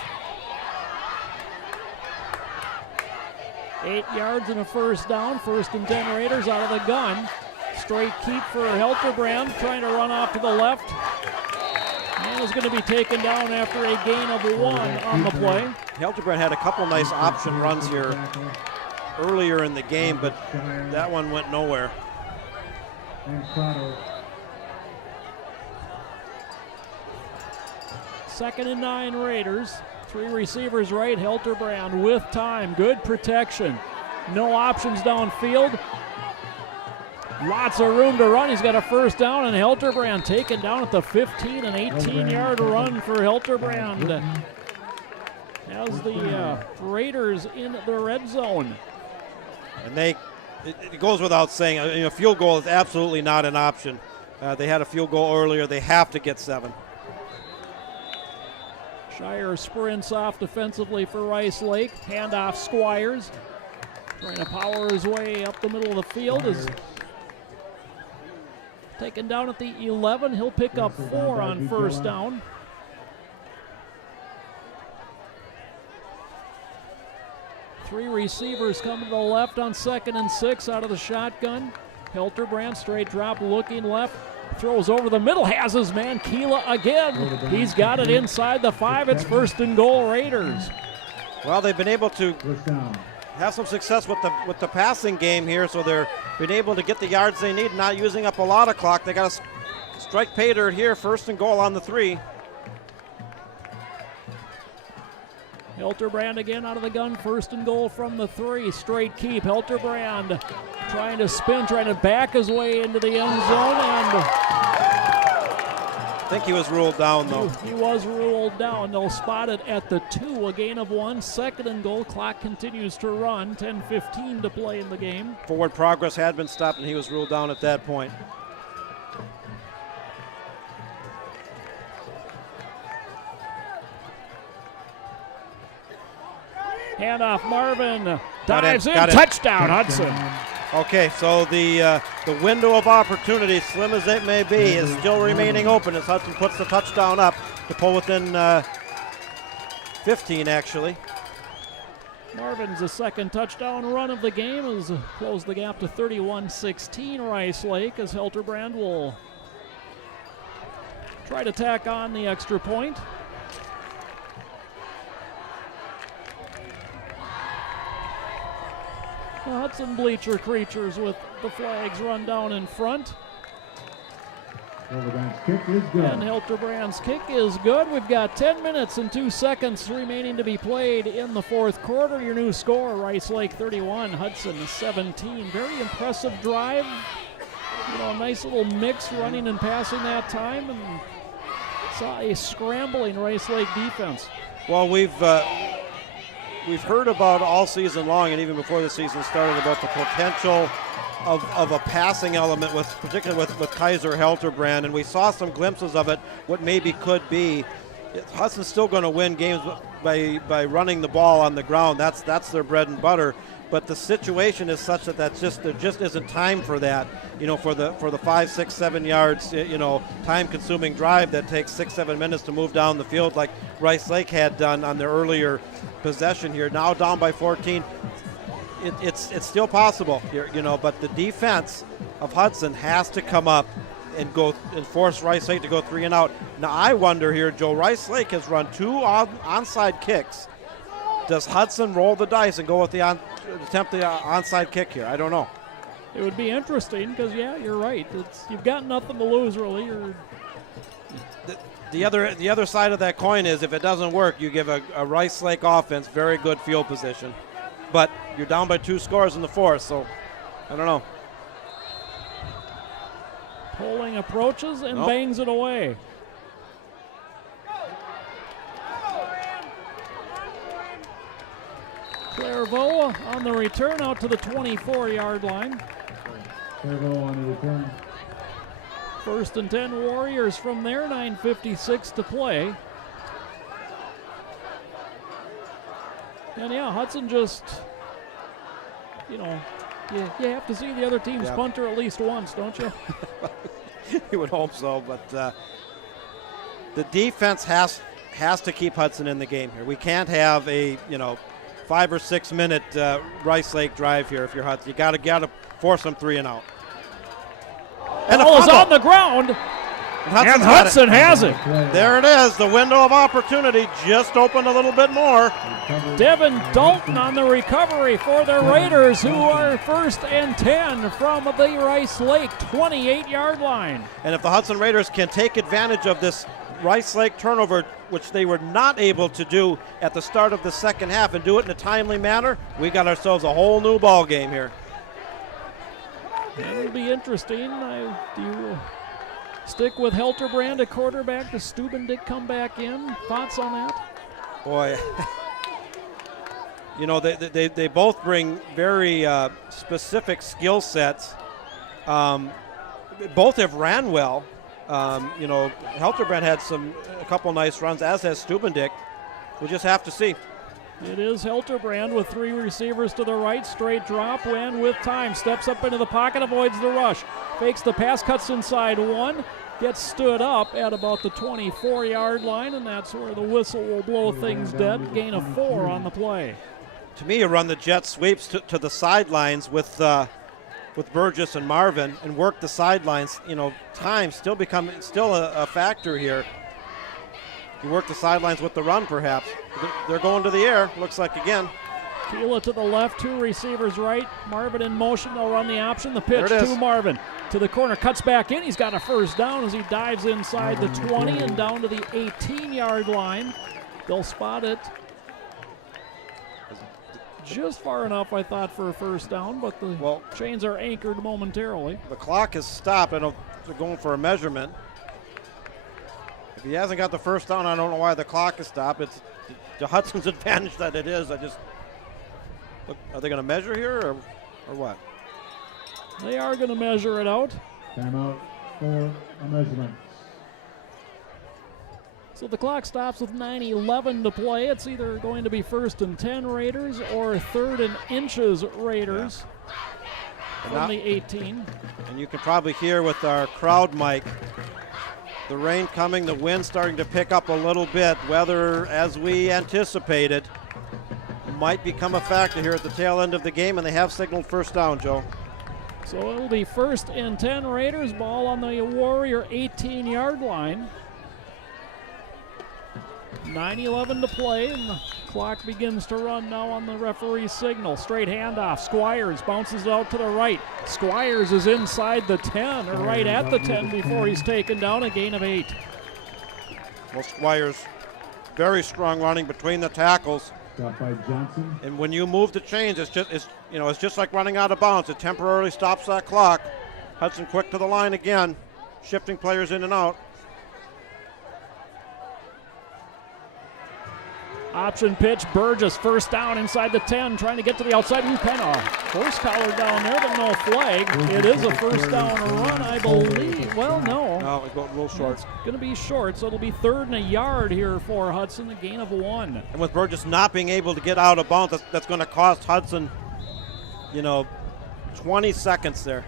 8 yards and a first down. 1st and 10 Raiders out of the gun. Straight keep for Helterbrand, trying to run off to the left. And is going to be taken down after a gain of 1 on the play. Helterbrand had a couple nice option runs here earlier in the game, but that one went nowhere. 2nd and 9 Raiders. 3 receivers right, Helterbrand with time. Good protection. No options downfield. Lots of room to run. He's got a first down, and Helterbrand taken down at the 15, an 18-yard run for Helterbrand. As the Raiders in the red zone. And it goes without saying, a field goal is absolutely not an option. They had a field goal earlier. They have to get 7. Shire sprints off defensively for Rice Lake. Handoff Squires. Trying to power his way up the middle of the field as taken down at the 11. He'll pick up 4 on first down. Three receivers coming to the left on 2nd and 6 out of the shotgun. Hilterbrand straight drop looking left. Throws over the middle, has his man Keela again. He's got it inside the 5. It's 1st and goal Raiders. Well, they've been able to have some success with the passing game here, so they're been able to get the yards they need, not using up a lot of clock. They got to strike pay dirt here, 1st and goal on the 3. Hilterbrand again out of the gun, 1st and goal from the 3. Straight keep. Hilterbrand trying to spin, trying to back his way into the end zone, and I think he was ruled down, though. He was ruled down. They'll spot it at the 2, a gain of 1. 2nd and goal. Clock continues to run. 10:15 to play in the game. Forward progress had been stopped, and he was ruled down at that point. Handoff, Marvin dives in, got it. touchdown Hudson. Okay, so the window of opportunity, slim as it may be, is still remaining open as Hudson puts the touchdown up to pull within 15, actually. Marvin's the 2nd touchdown run of the game has closed the gap to 31-16 Rice Lake, as Hilterbrand will try to tack on the extra point. The Hudson bleacher creatures with the flags run down in front. Hilterbrand's kick is good. And Hilterbrand's kick is good. We've got 10 minutes and 2 seconds remaining to be played in the 4th quarter. Your new score, Rice Lake 31, Hudson 17. Very impressive drive. You know, a nice little mix running and passing that time, and saw a scrambling Rice Lake defense. Well, we've heard about all season long, and even before the season started, about the potential of a passing element, particularly with Kaiser Hilterbrand, and we saw some glimpses of it, what maybe could be. Hudson's still going to win games by running the ball on the ground. That's their bread and butter. But the situation is such that there just isn't time for that. You know, for the 5, 6, 7 yards, you know, time-consuming drive that takes 6, 7 minutes to move down the field, like Rice Lake had done on their earlier possession here. Now down by 14. It's still possible here, you know, but the defense of Hudson has to come up and force Rice Lake to go 3 and out. Now I wonder here, Joe, Rice Lake has run 2 onside kicks. Does Hudson roll the dice and go with attempt the onside kick here? I don't know. It would be interesting because, yeah, you're right. You've got nothing to lose, really. The other side of that coin is if it doesn't work, you give a Rice Lake offense very good field position. But you're down by 2 scores in the 4th, so I don't know. Poling approaches and bangs it away. Clairvaux on the return out to the 24-yard line. Clairvaux on the return. 1st and 10 Warriors from there, 9:56 to play. And yeah, Hudson just, you know, you have to see the other team's punter at least once, don't you? You would hope so, but the defense has to keep Hudson in the game here. We can't have a 5 or 6 minute Rice Lake drive here if you're Hudson. You got to force them 3 and out. And the ball is on the ground, and Hudson has it. There it is. The window of opportunity just opened a little bit more. Devin Dalton on the recovery for the Raiders, who are 1st and 10 from the Rice Lake 28-yard line. And if the Hudson Raiders can take advantage of this Rice Lake turnover, which they were not able to do at the start of the 2nd half, and do it in a timely manner, we got ourselves a whole new ball game here. It'll be interesting. Do you stick with Hilterbrand at quarterback? Does Stubendick come back in? Thoughts on that? Boy, you know, they both bring very specific skill sets. Both have ran well. You know, Hilterbrand had a couple nice runs, as has Stubendick. We'll just have to see. It is Hilterbrand with 3 receivers to the right, straight drop, and with time, steps up into the pocket, avoids the rush, fakes the pass, cuts inside 1, gets stood up at about the 24-yard line, and that's where the whistle will blow things dead. Gain of 4 on the play. To me, you run the jet sweeps to the sidelines with Burgess and Marvin and work the sidelines. You know, time still a factor here. You work the sidelines with the run, perhaps. They're going to the air, looks like again. Keela to the left, 2 receivers right. Marvin in motion, they'll run the option. The pitch to Marvin. To the corner, cuts back in. He's got a first down as he dives inside the 20 and down to the 18-yard line. They'll spot it just far enough, I thought, for a first down, but the chains are anchored momentarily. The clock is stopped. I know they're going for a measurement. If he hasn't got the first down, I don't know why the clock is stopped. It's to Hudson's advantage that it is. Look, are they going to measure here or what? They are going to measure it out. Timeout for a measurement. So the clock stops with 9:11 to play. It's either going to be 1st and 10 Raiders or 3rd and inches Raiders from the 18. And you can probably hear with our crowd mic the rain coming, the wind starting to pick up a little bit. Weather, as we anticipated, might become a factor here at the tail end of the game, and they have signaled first down, Joe. So it'll be 1st and 10 Raiders, ball on the Warrior 18-yard line. 9:11 to play, and the clock begins to run now on the referee's signal. Straight handoff. Squires bounces it out to the right. Squires is inside the 10, or right at the 10 before he's taken down, a gain of 8. Well, Squires, very strong running between the tackles. Stop by Johnson. And when you move the chains, it's just like running out of bounds. It temporarily stops that clock. Hudson quick to the line again, shifting players in and out. Option pitch, Burgess, first down inside the 10, trying to get to the outside. Penna, horse collar down there, but no flag. It is a first down run, I believe. Well, no. No, it's going a little short. It's going to be short, so it'll be 3rd and a yard here for Hudson, a gain of 1. And with Burgess not being able to get out of bounds, that's going to cost Hudson, 20 seconds there.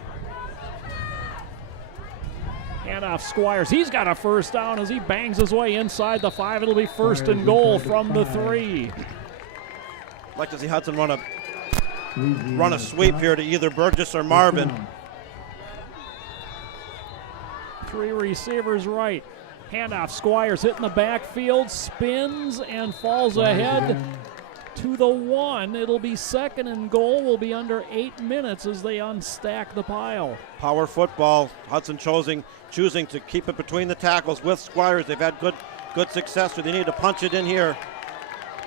Handoff Squires. He's got a first down as he bangs his way inside the 5. It'll be 1st and goal from the 3. I'd like to see Hudson run a sweep here to either Burgess or Marvin. 3 receivers right. Handoff Squires hitting the backfield, spins and falls ahead to the 1. It'll be 2nd and goal. Will be under 8 minutes as they unstack the pile. Power football. Hudson choosing to keep it between the tackles with Squires. They've had good success, so they need to punch it in here.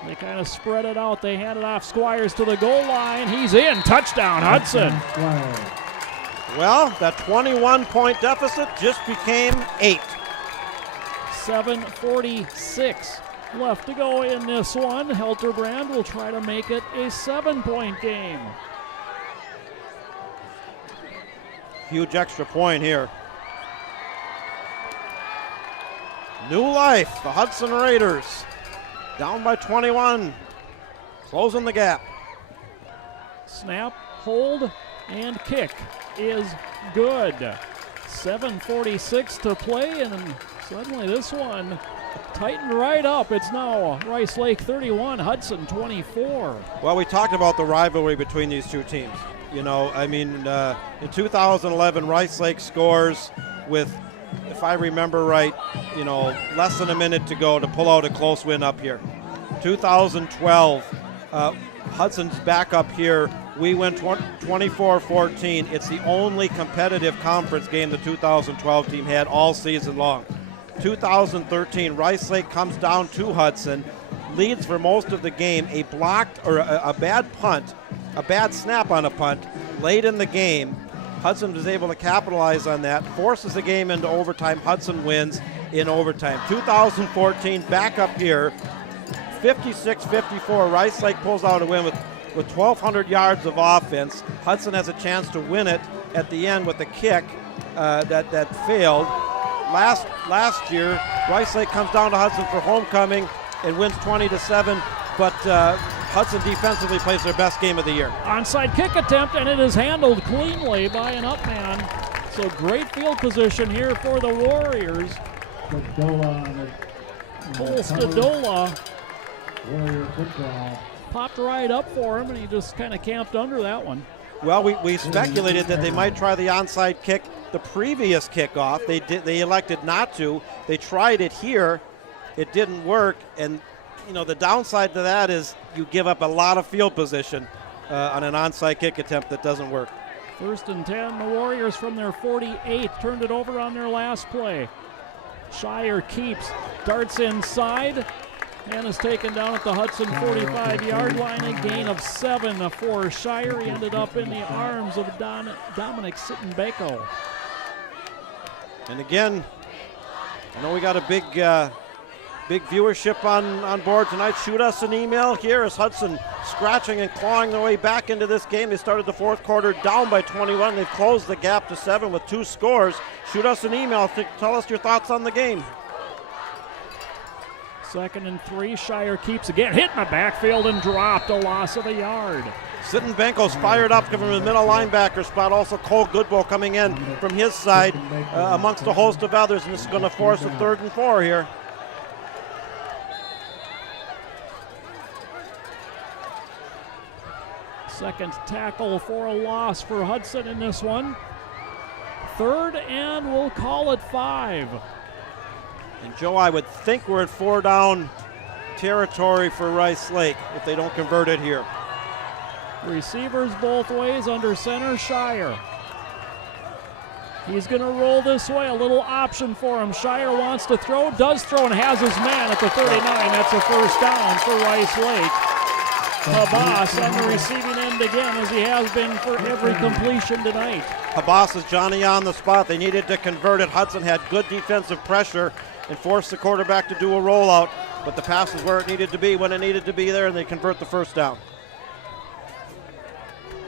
They kind of spread it out. They hand it off Squires to the goal line. He's in. Touchdown, Hudson. Well, that 21-point deficit just became 8. 7:46 left to go in this one. Hilterbrand will try to make it a 7-point game. Huge extra point here. New life, the Hudson Raiders down by 21, closing the gap. Snap, hold, and kick is good. 7:46 to play, and suddenly this one tightened right up. It's now Rice Lake 31, Hudson 24. Well, we talked about the rivalry between these two teams. In 2011, Rice Lake scores with, if I remember right, less than a minute to go to pull out a close win up here. 2012, Hudson's back up here. We win 24-14. It's the only competitive conference game the 2012 team had all season long. 2013, Rice Lake comes down to Hudson, leads for most of the game. A blocked or a bad punt, a bad snap on a punt late in the game. Hudson was able to capitalize on that, forces the game into overtime. Hudson wins in overtime. 2014, back up here, 56-54. Rice Lake pulls out a win with 1,200 yards of offense. Hudson has a chance to win it at the end with a kick that failed. Last year, Rice Lake comes down to Hudson for homecoming and wins 20-7. but Hudson defensively plays their best game of the year. Onside kick attempt, and it is handled cleanly by an up man. So great field position here for the Warriors. Cole Stadola Warrior football. popped right up for him, and he just kind of camped under that one. Well, we speculated that they might try the onside kick the previous kickoff. They elected not to. They tried it here. It didn't work, and the downside to that is you give up a lot of field position on an onside kick attempt that doesn't work. 1st and 10, the Warriors from their 48 turned it over on their last play. Shire keeps, darts inside, and is taken down at the Hudson 45-yard line. A gain of 7 for Shire. He ended up in the arms of Dominic Sittenbeko. And again, I know we got a big viewership on board tonight. Shoot us an email here as Hudson scratching and clawing their way back into this game. They started the fourth quarter down by 21. They've closed the gap to 7 with 2 scores. Shoot us an email. Tell us your thoughts on the game. 2nd and 3, Shire keeps again. Hit in the backfield and dropped, a loss of a yard. Sittenbenko's fired up from his middle linebacker spot. Also Cole Goodbow coming in from his side amongst a host of others, and this is going to force a 3rd and 4 here. Second tackle for a loss for Hudson in this one. 3rd, and we'll call it 5. And Joe, I would think we're at 4 down territory for Rice Lake if they don't convert it here. Receivers both ways under center, Shire. He's going to roll this way, a little option for him. Shire wants to throw, does throw, and has his man at the 39. That's a 1st down for Rice Lake. Habas on the receiving end again, as he has been for every completion tonight. Habas is Johnny on the spot. They needed to convert it. Hudson had good defensive pressure and forced the quarterback to do a rollout, but the pass is where it needed to be when it needed to be there, and they convert the 1st down.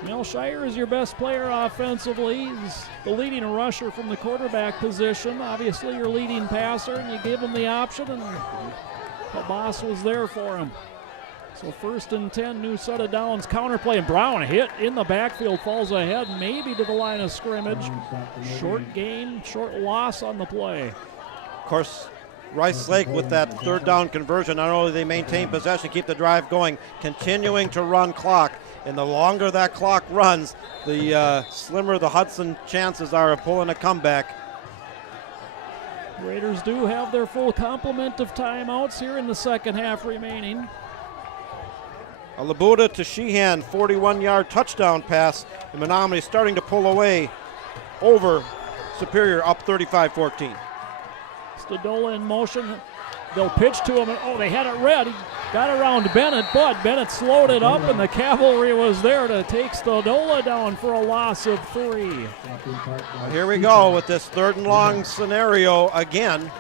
Mel Shire is your best player offensively. He's the leading rusher from the quarterback position. Obviously your leading passer, and you give him the option, and Habas was there for him. So 1st and 10, new set of downs, counterplay, and Brown hit in the backfield, falls ahead, maybe to the line of scrimmage. Short gain, short loss on the play. Of course, Rice Lake with that 3rd down conversion, not only they maintain possession, keep the drive going, continuing to run clock. And the longer that clock runs, the slimmer the Hudson chances are of pulling a comeback. Raiders do have their full complement of timeouts here in the 2nd half remaining. A Labuda to Sheehan, 41-yard touchdown pass. And Menominee starting to pull away over Superior, up 35-14. Stadola in motion. They'll pitch to him, and they had it read. He got around Bennett, but Bennett slowed it up, and the cavalry was there to take Stadola down for a loss of 3. Well, here we go with this 3rd and long scenario again.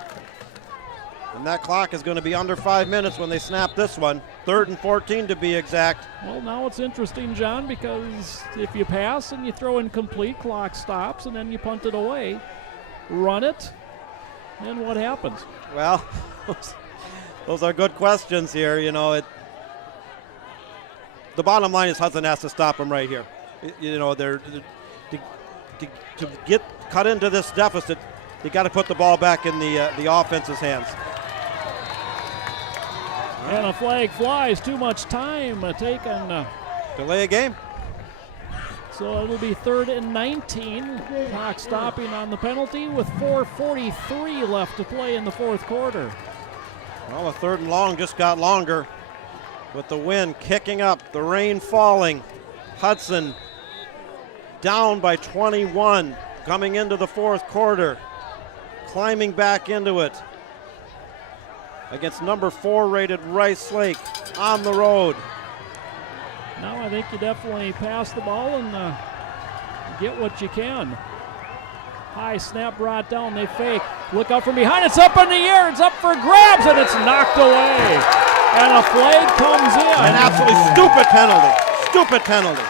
And that clock is going to be under 5 minutes when they snap this one. 3rd and 14 to be exact. Well, now it's interesting, John, because if you pass and you throw incomplete, clock stops, and then you punt it away. Run it, and what happens? Well, those are good questions here. The bottom line is Hudson has to stop them right here. They're to get cut into this deficit, they got to put the ball back in the offense's hands. And a flag flies. Too much time taken. Delay a game. So it'll be 3rd and 19. Clock stopping on the penalty with 4:43 left to play in the 4th quarter. Well, the 3rd and long just got longer with the wind kicking up, the rain falling. Hudson down by 21 coming into the 4th quarter, climbing back into it against number 4 rated Rice Lake on the road. Now I think you definitely pass the ball and get what you can. High snap brought down, they fake. Look out from behind, it's up in the air, it's up for grabs, and it's knocked away. And a flag comes in. An absolutely stupid penalty, stupid penalty.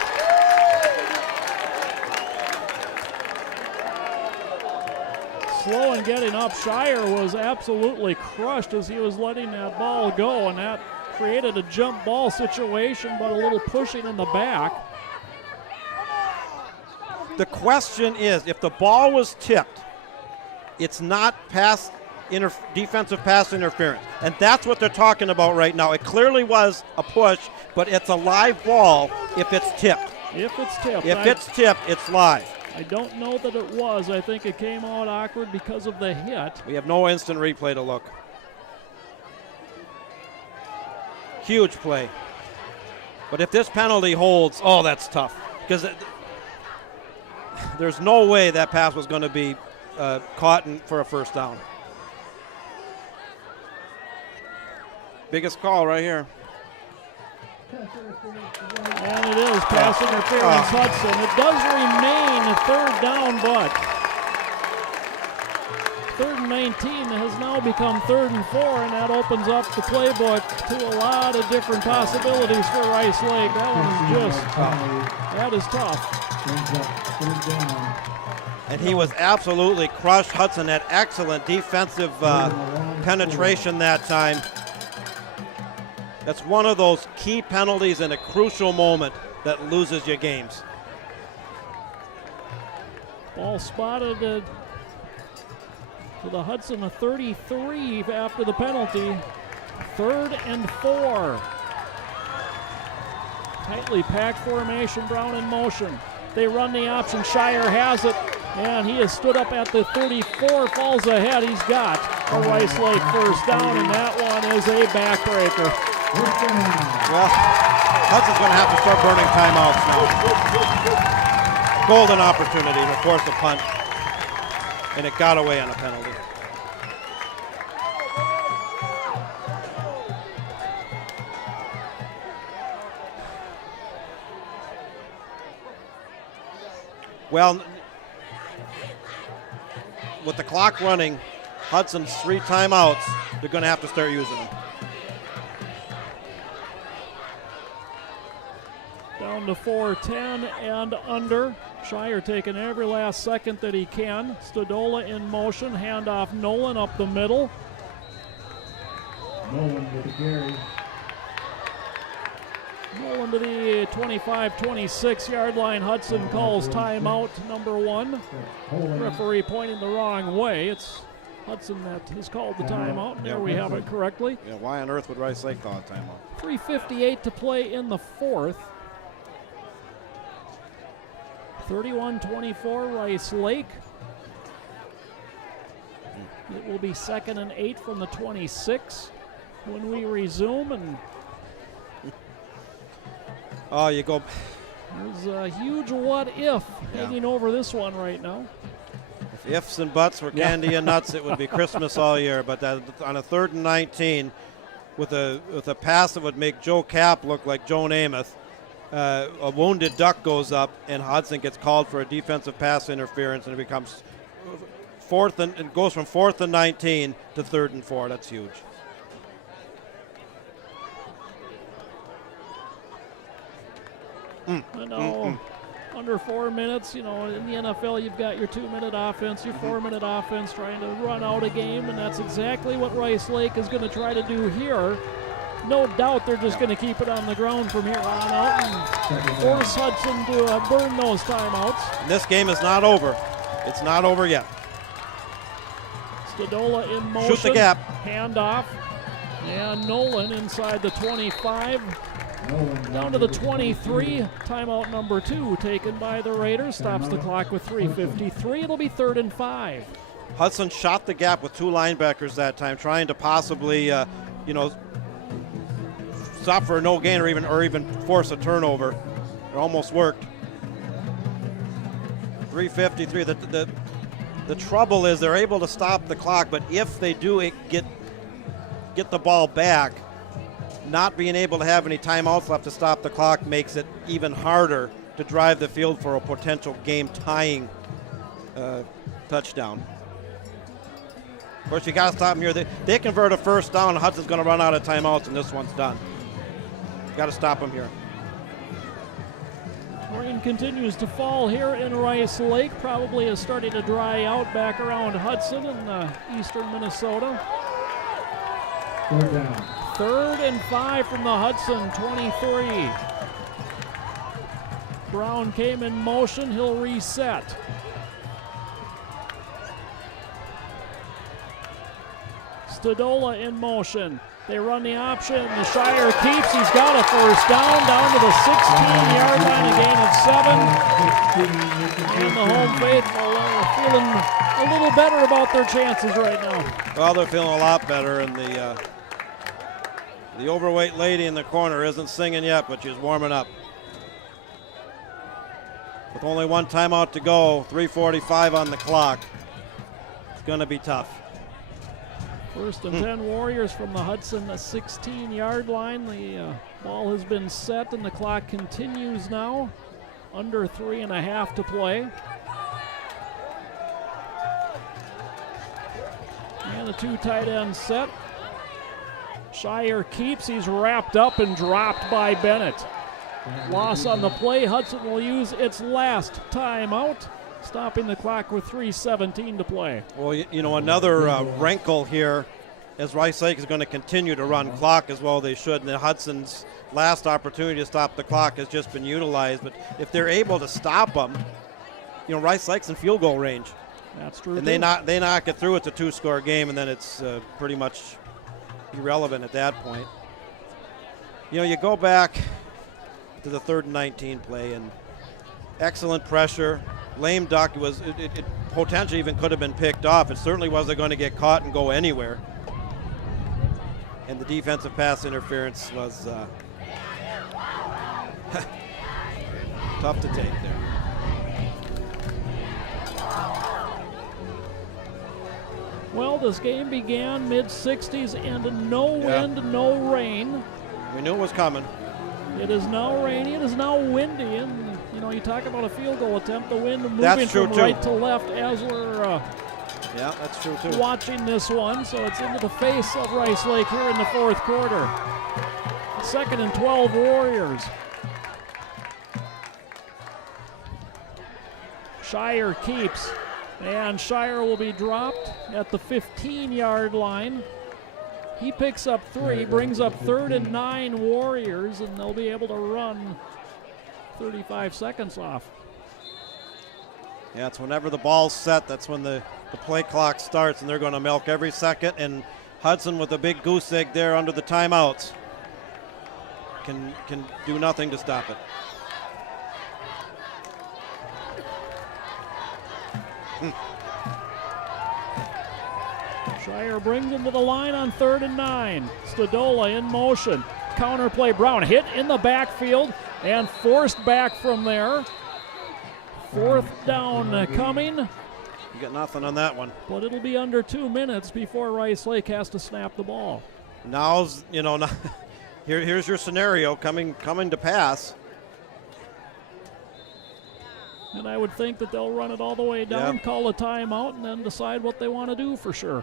Slow and getting up. Shire was absolutely crushed as he was letting that ball go, and that created a jump ball situation, but a little pushing in the back. The question is, if the ball was tipped, it's not defensive pass interference. And that's what they're talking about right now. It clearly was a push, but it's a live ball if it's tipped. If it's tipped. If it's tipped, it's live. I don't know that it was. I think it came out awkward because of the hit. We have no instant replay to look. Huge play. But if this penalty holds, oh, that's tough. Because there's no way that pass was going to be caught for a first down. Biggest call right here. And it is pass interference, Hudson. It does remain a third down, but 3rd and 19 has now become 3rd and 4, and that opens up the playbook to a lot of different possibilities for Rice Lake. That is tough. And he was absolutely crushed. Hudson had excellent defensive penetration that time. That's one of those key penalties in a crucial moment that loses you games. Ball spotted to the Hudson, a 33 after the penalty. 3rd and 4. Tightly packed formation, Brown in motion. They run the option. Shire has it, and he has stood up at the 34, falls ahead. He's got a Rice Lake first down, and that one is a backbreaker. Well, Hudson's going to have to start burning timeouts now. Golden opportunity to force a punt, and it got away on a penalty. Well, with the clock running, Hudson's 3 timeouts, they're going to have to start using them. Down to 4:10 and under. Shire taking every last second that he can. Stodola in motion, handoff Nolan up the middle. Nolan with the carry. Nolan to the 25-26 yard line. Hudson calls timeout number 1. Referee pointing the wrong way. It's Hudson that has called the timeout. There we have it correctly. Yeah, why on earth would Rice Lake call a timeout? 3:58 to play in the 4th. 31-24 Rice Lake. It will be 2nd and 8 from the 26 when we resume. And oh, you go. there's a huge what if hanging over this one right now. If ifs and buts were candy and nuts, it would be Christmas all year. But on a 3rd and 19, with a pass that would make Joe Kapp look like Joe Namath, a wounded duck goes up, and Hudson gets called for a defensive pass interference, and it becomes 4th and goes from 4th and 19 to 3rd and 4. That's huge. Under 4 minutes, in the NFL, you've got your 2-minute offense, your 4-minute offense trying to run out a game, and that's exactly what Rice Lake is going to try to do here. No doubt they're just going to keep it on the ground from here on out and force Hudson to burn those timeouts. And this game is not over. It's not over yet. Stodola in motion. Shoot the gap. Handoff. And Nolan inside the 25. Down to the 23. Timeout number 2 taken by the Raiders. Stops the clock with 3:53. It'll be 3rd and 5. Hudson shot the gap with 2 linebackers that time, trying to possibly, stop for a no gain or even force a turnover. It almost worked. 3:53. The trouble is they're able to stop the clock, but if they do get the ball back, not being able to have any timeouts left to stop the clock makes it even harder to drive the field for a potential game-tying touchdown. Of course, you got to stop them here. They convert a first down, Hudson's going to run out of timeouts, and this one's done. Got to stop them here. Rain continues to fall here in Rice Lake. Probably is starting to dry out back around Hudson in eastern Minnesota. 3rd down. 3rd and 5 from the Hudson 23. Brown came in motion. He'll reset. Stodola in motion. They run the option. The Shire keeps. He's got a first down to the 16-yard line, a gain of 7. And the home faithful are feeling a little better about their chances right now. Well, they're feeling a lot better, and the overweight lady in the corner isn't singing yet, but she's warming up. With only one timeout to go, 3:45 on the clock, it's going to be tough. 1st and 10 Warriors from the Hudson 16-yard line. The ball has been set and the clock continues now. Under 3.5 to play. And the 2 tight ends set. Shire keeps. He's wrapped up and dropped by Bennett. Loss on the play. Hudson will use its last timeout, stopping the clock with 3:17 to play. Well, you know, another wrinkle here is Rice Lake is going to continue to run clock as well they should, and the Hudson's last opportunity to stop the clock has just been utilized. But if they're able to stop them, you know, Rice Lake's in field goal range. That's true. And they knock it through. It's a 2-score game, and then it's pretty much irrelevant at that point. You know, you go back to the 3rd and 19 play, and excellent pressure. Lame duck it potentially even could have been picked off. It certainly wasn't going to get caught and go anywhere. And the defensive pass interference was tough to take there. Well, this game began mid-60s and no wind, no rain. We knew it was coming. It is now rainy. It is now windy, and you know, you talk about a field goal attempt. The wind moving That's true from too. right to left as we're Yeah, that's true too. watching this one. So it's into the face of Rice Lake here in the 4th quarter. 2nd and 12 Warriors. Shire keeps, and Shire will be dropped at the 15-yard line. He picks up 3, brings up 3rd and 9 Warriors, and they'll be able to run 35 seconds off. Yeah, it's whenever the ball's set, that's when the play clock starts, and they're going to milk every second. And Hudson with a big goose egg there under the timeouts can do nothing to stop it. Shire brings him to the line on 3rd and 9. Stodola in motion. Counter play. Brown hit in the backfield and forced back from there. 4th down coming. You got nothing on that one. But it'll be under 2 minutes before Rice Lake has to snap the ball. Now's, you know, here's your scenario coming to pass. And I would think that they'll run it all the way down, call a timeout, and then decide what they want to do for sure.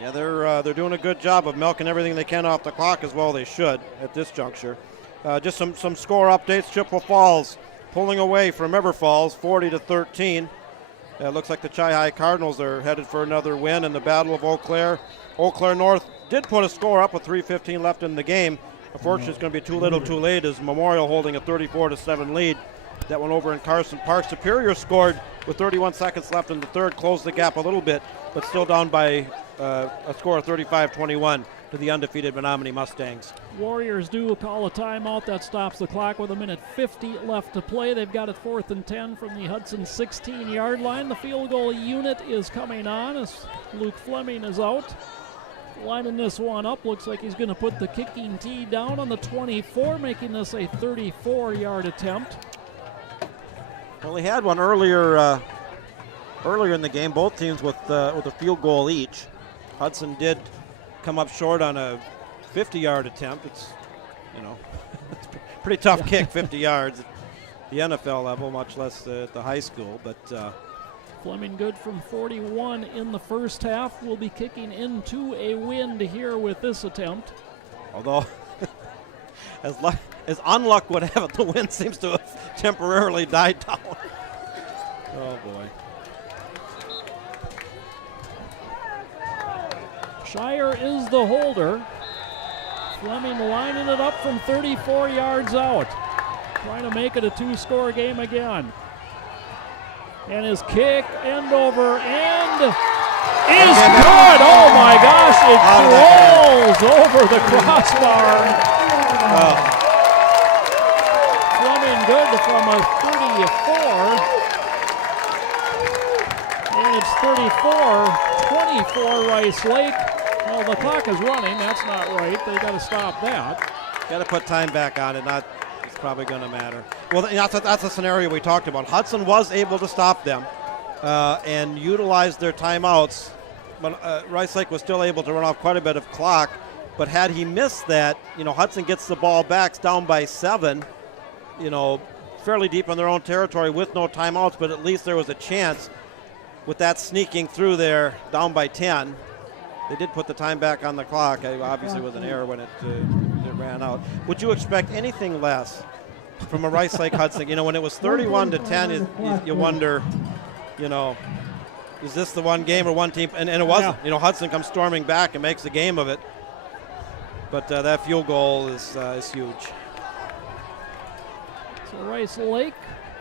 Yeah, they're doing a good job of milking everything they can off the clock as well they should at this juncture. Just some score updates. Chippewa Falls pulling away from River Falls 40-13. It looks like the Chi-Hi Cardinals are headed for another win in the Battle of Eau Claire. Eau Claire North did put a score up with 3:15 left in the game. Unfortunately, it's going to be too little too late as Memorial holding a 34-7 lead. That one over in Carson Park. Superior scored with 31 seconds left in the 3rd, closed the gap a little bit, but still down by a score of 35-21 to the undefeated Menominee Mustangs. Warriors do call a timeout. That stops the clock with 1:50 left to play. They've got it 4th and 10 from the Hudson 16-yard line. The field goal unit is coming on as Luke Fleming is out. Lining this one up, looks like he's going to put the kicking tee down on the 24, making this a 34-yard attempt. Well, he had one earlier in the game, both teams with a field goal each. Hudson did come up short on a 50-yard attempt. It's, you know, it's a pretty tough kick, 50 yards at the NFL level, much less at the high school, but Fleming good from 41 in the first half. Will be kicking into a wind here with this attempt. Although, as unluck would have it, the wind seems to have temporarily died down. Oh, boy. Shire is the holder. Fleming lining it up from 34 yards out. Trying to make it a 2-score game again. And his kick, end over, and is good. Oh my gosh, it rolls over the crossbar. Fleming good from a 34. And it's 34-24 Rice Lake. Well, the clock is running. That's not right. They got to stop that. Got to put time back on it. It's probably going to matter. Well, that's a scenario we talked about. Hudson was able to stop them and utilize their timeouts, but Rice Lake was still able to run off quite a bit of clock. But had he missed that, Hudson gets the ball back, it's down by 7, fairly deep in their own territory with no timeouts, but at least there was a chance with that sneaking through there, down by 10. They did put the time back on the clock. It obviously was an error when it ran out. Would you expect anything less from a Rice Lake Hudson? When it was 31-10, you wonder, is this the one game or one team? And it wasn't. Yeah. Hudson comes storming back and makes a game of it. But that field goal is huge. So Rice Lake,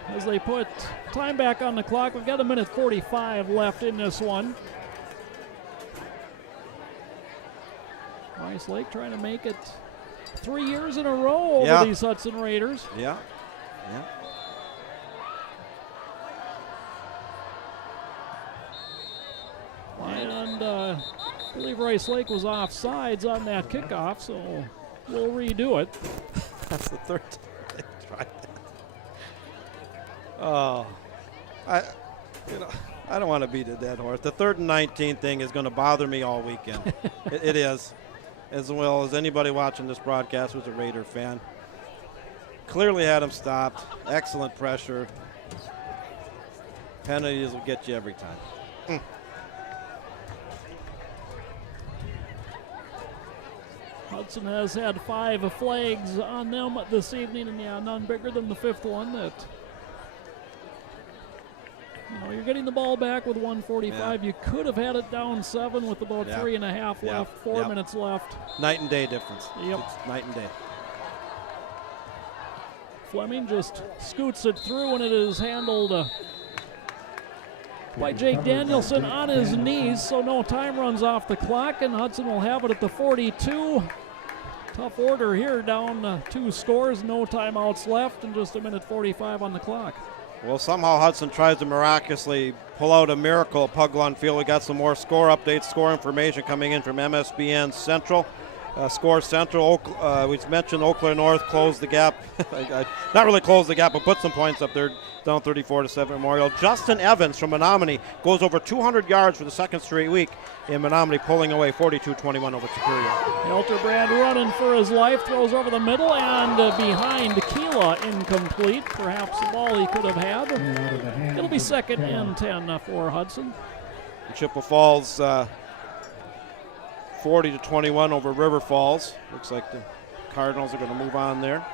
as they put time back on the clock, we've got 1:45 left in this one. Rice Lake trying to make it 3 years in a row over these Hudson Raiders. Yeah. And I believe Rice Lake was offsides on that kickoff, so we'll redo it. That's the third time they tried that. Oh, I don't want to beat a dead horse. The 3rd and 19 thing is going to bother me all weekend. It is, as well as anybody watching this broadcast who's a Raider fan. Clearly had him stopped. Excellent pressure. Penalties will get you every time. Hudson has had 5 flags on them this evening, and none bigger than the 5th one. That you're getting the ball back with 1:45. You could have had it down 7 with about 3.5 left, 4 minutes left. Night and day difference. Yep. It's night and day. Fleming just scoots it through, and it is handled by Jake Danielson on his knees, so no time runs off the clock, and Hudson will have it at the 42. Tough order here, down 2 scores, no timeouts left, and just 1:45 on the clock. Well, somehow Hudson tries to miraculously pull out a miracle at Puglawn Field. We got some more score updates, score information coming in from MSBN Central. Score Central, we mentioned Eau Claire North closed the gap. Not really closed the gap, but put some points up there, down 34-7 Memorial. Justin Evans from Menominee goes over 200 yards for the 2nd straight week in Menominee, pulling away 42-21 over Superior. Hilterbrand running for his life, throws over the middle and behind Keela, incomplete. Perhaps the ball he could have had. It'll be 2nd and 10 for Hudson. Chippewa Falls 40-21 over River Falls. Looks like the Cardinals are going to move on there.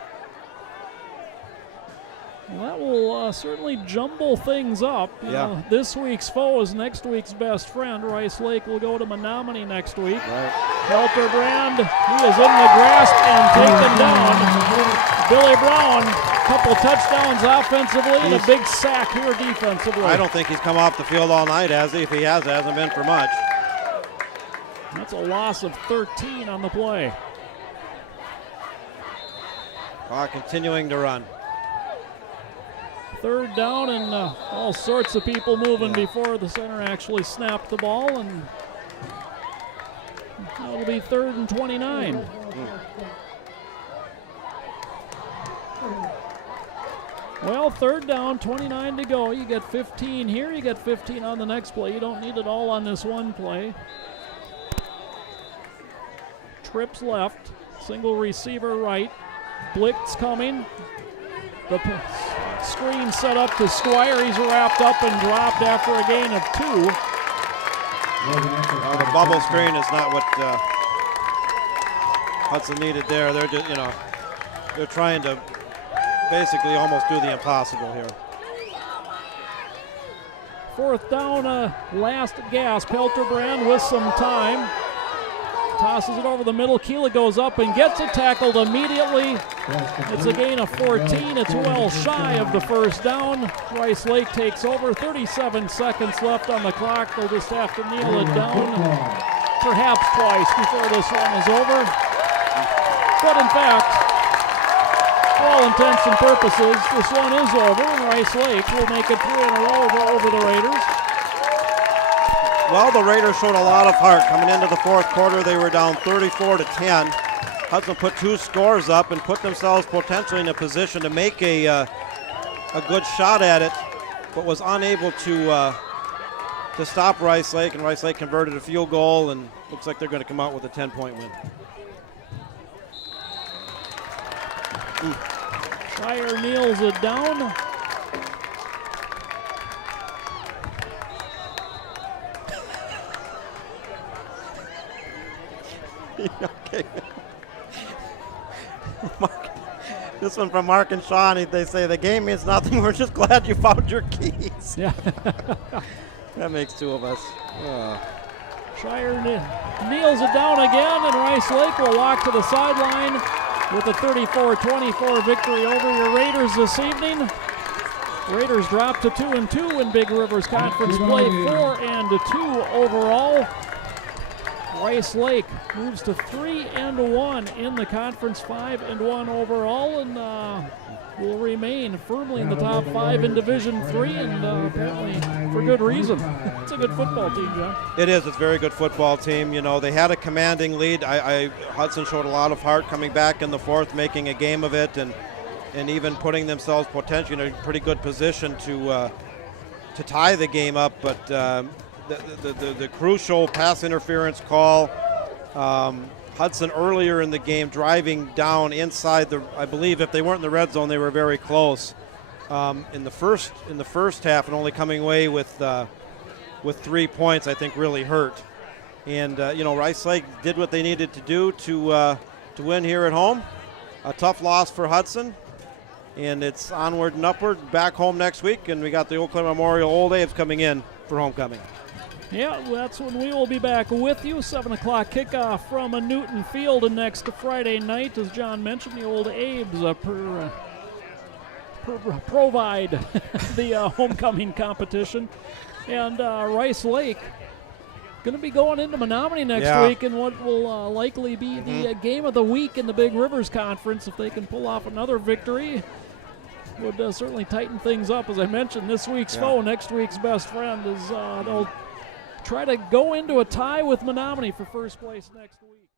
Well, that will certainly jumble things up. This week's foe is next week's best friend. Rice Lake will go to Menominee next week. Right. Hilterbrand, he is in the grasp and taken down. Billy Brown, couple touchdowns offensively and a big sack here defensively. I don't think he's come off the field all night, has he? If he has, it hasn't been for much. That's a loss of 13 on the play. Continuing to run. 3rd down and all sorts of people moving before the center actually snapped the ball, and that'll be 3rd and 29. Well, 3rd down, 29 to go. You get 15 here, you get 15 on the next play. You don't need it all on this one play. Trips left, single receiver right, blitz coming. The screen set up to Squire. He's wrapped up and dropped after a gain of 2. The bubble screen is not what Hudson needed there. They're just, they're trying to basically almost do the impossible here. 4th down, last gasp. Hilterbrand with some time. tosses it over the middle. Keela goes up and gets it, tackled immediately. It's a gain of 14. It's well shy of the first down. Rice Lake takes over. 37 seconds left on the clock. They'll just have to kneel it down perhaps twice before this one is over. But in fact, for all intents and purposes, this one is over, and Rice Lake will make it 3 in a row over the Raiders. Well, the Raiders showed a lot of heart. Coming into the fourth quarter, they were down 34-10. Hudson put 2 scores up and put themselves potentially in a position to make a good shot at it, but was unable to stop Rice Lake, and Rice Lake converted a field goal, and looks like they're going to come out with a 10-point win. Shire kneels it down. Okay. This one from Mark and Sean, they say the game means nothing. We're just glad you found your keys. Yeah. That makes 2 of us. Shire kneels it down again, and Rice Lake will walk to the sideline with a 34-24 victory over your Raiders this evening. Raiders drop to 2-2 in Big Rivers Conference play, 4-2 overall. Rice Lake moves to 3-1 in the conference, 5-1 overall, and will remain firmly in the top 5 in Division III, and apparently for good reason. It's a good football team, John. It is. It's a very good football team. You know, they had a commanding lead. Hudson showed a lot of heart coming back in the fourth, making a game of it, and even putting themselves potentially in a pretty good position to tie the game up, but the crucial pass interference call. Hudson earlier in the game driving down inside I believe if they weren't in the red zone, they were very close in the first half, and only coming away with 3 points, I think, really hurt. And Rice Lake did what they needed to do to win here at home. A tough loss for Hudson, and it's onward and upward, back home next week, and we got the Eau Claire Memorial Old Aves coming in for homecoming. Yeah, that's when we will be back with you. 7 o'clock kickoff from Newton Field next Friday night. As John mentioned, the Old Aves provide the homecoming competition. And Rice Lake going to be going into Menominee next week in what will likely be the game of the week in the Big Rivers Conference. If they can pull off another victory, would certainly tighten things up. As I mentioned, this week's foe, next week's best friend, is they'll try to go into a tie with Menominee for first place next week.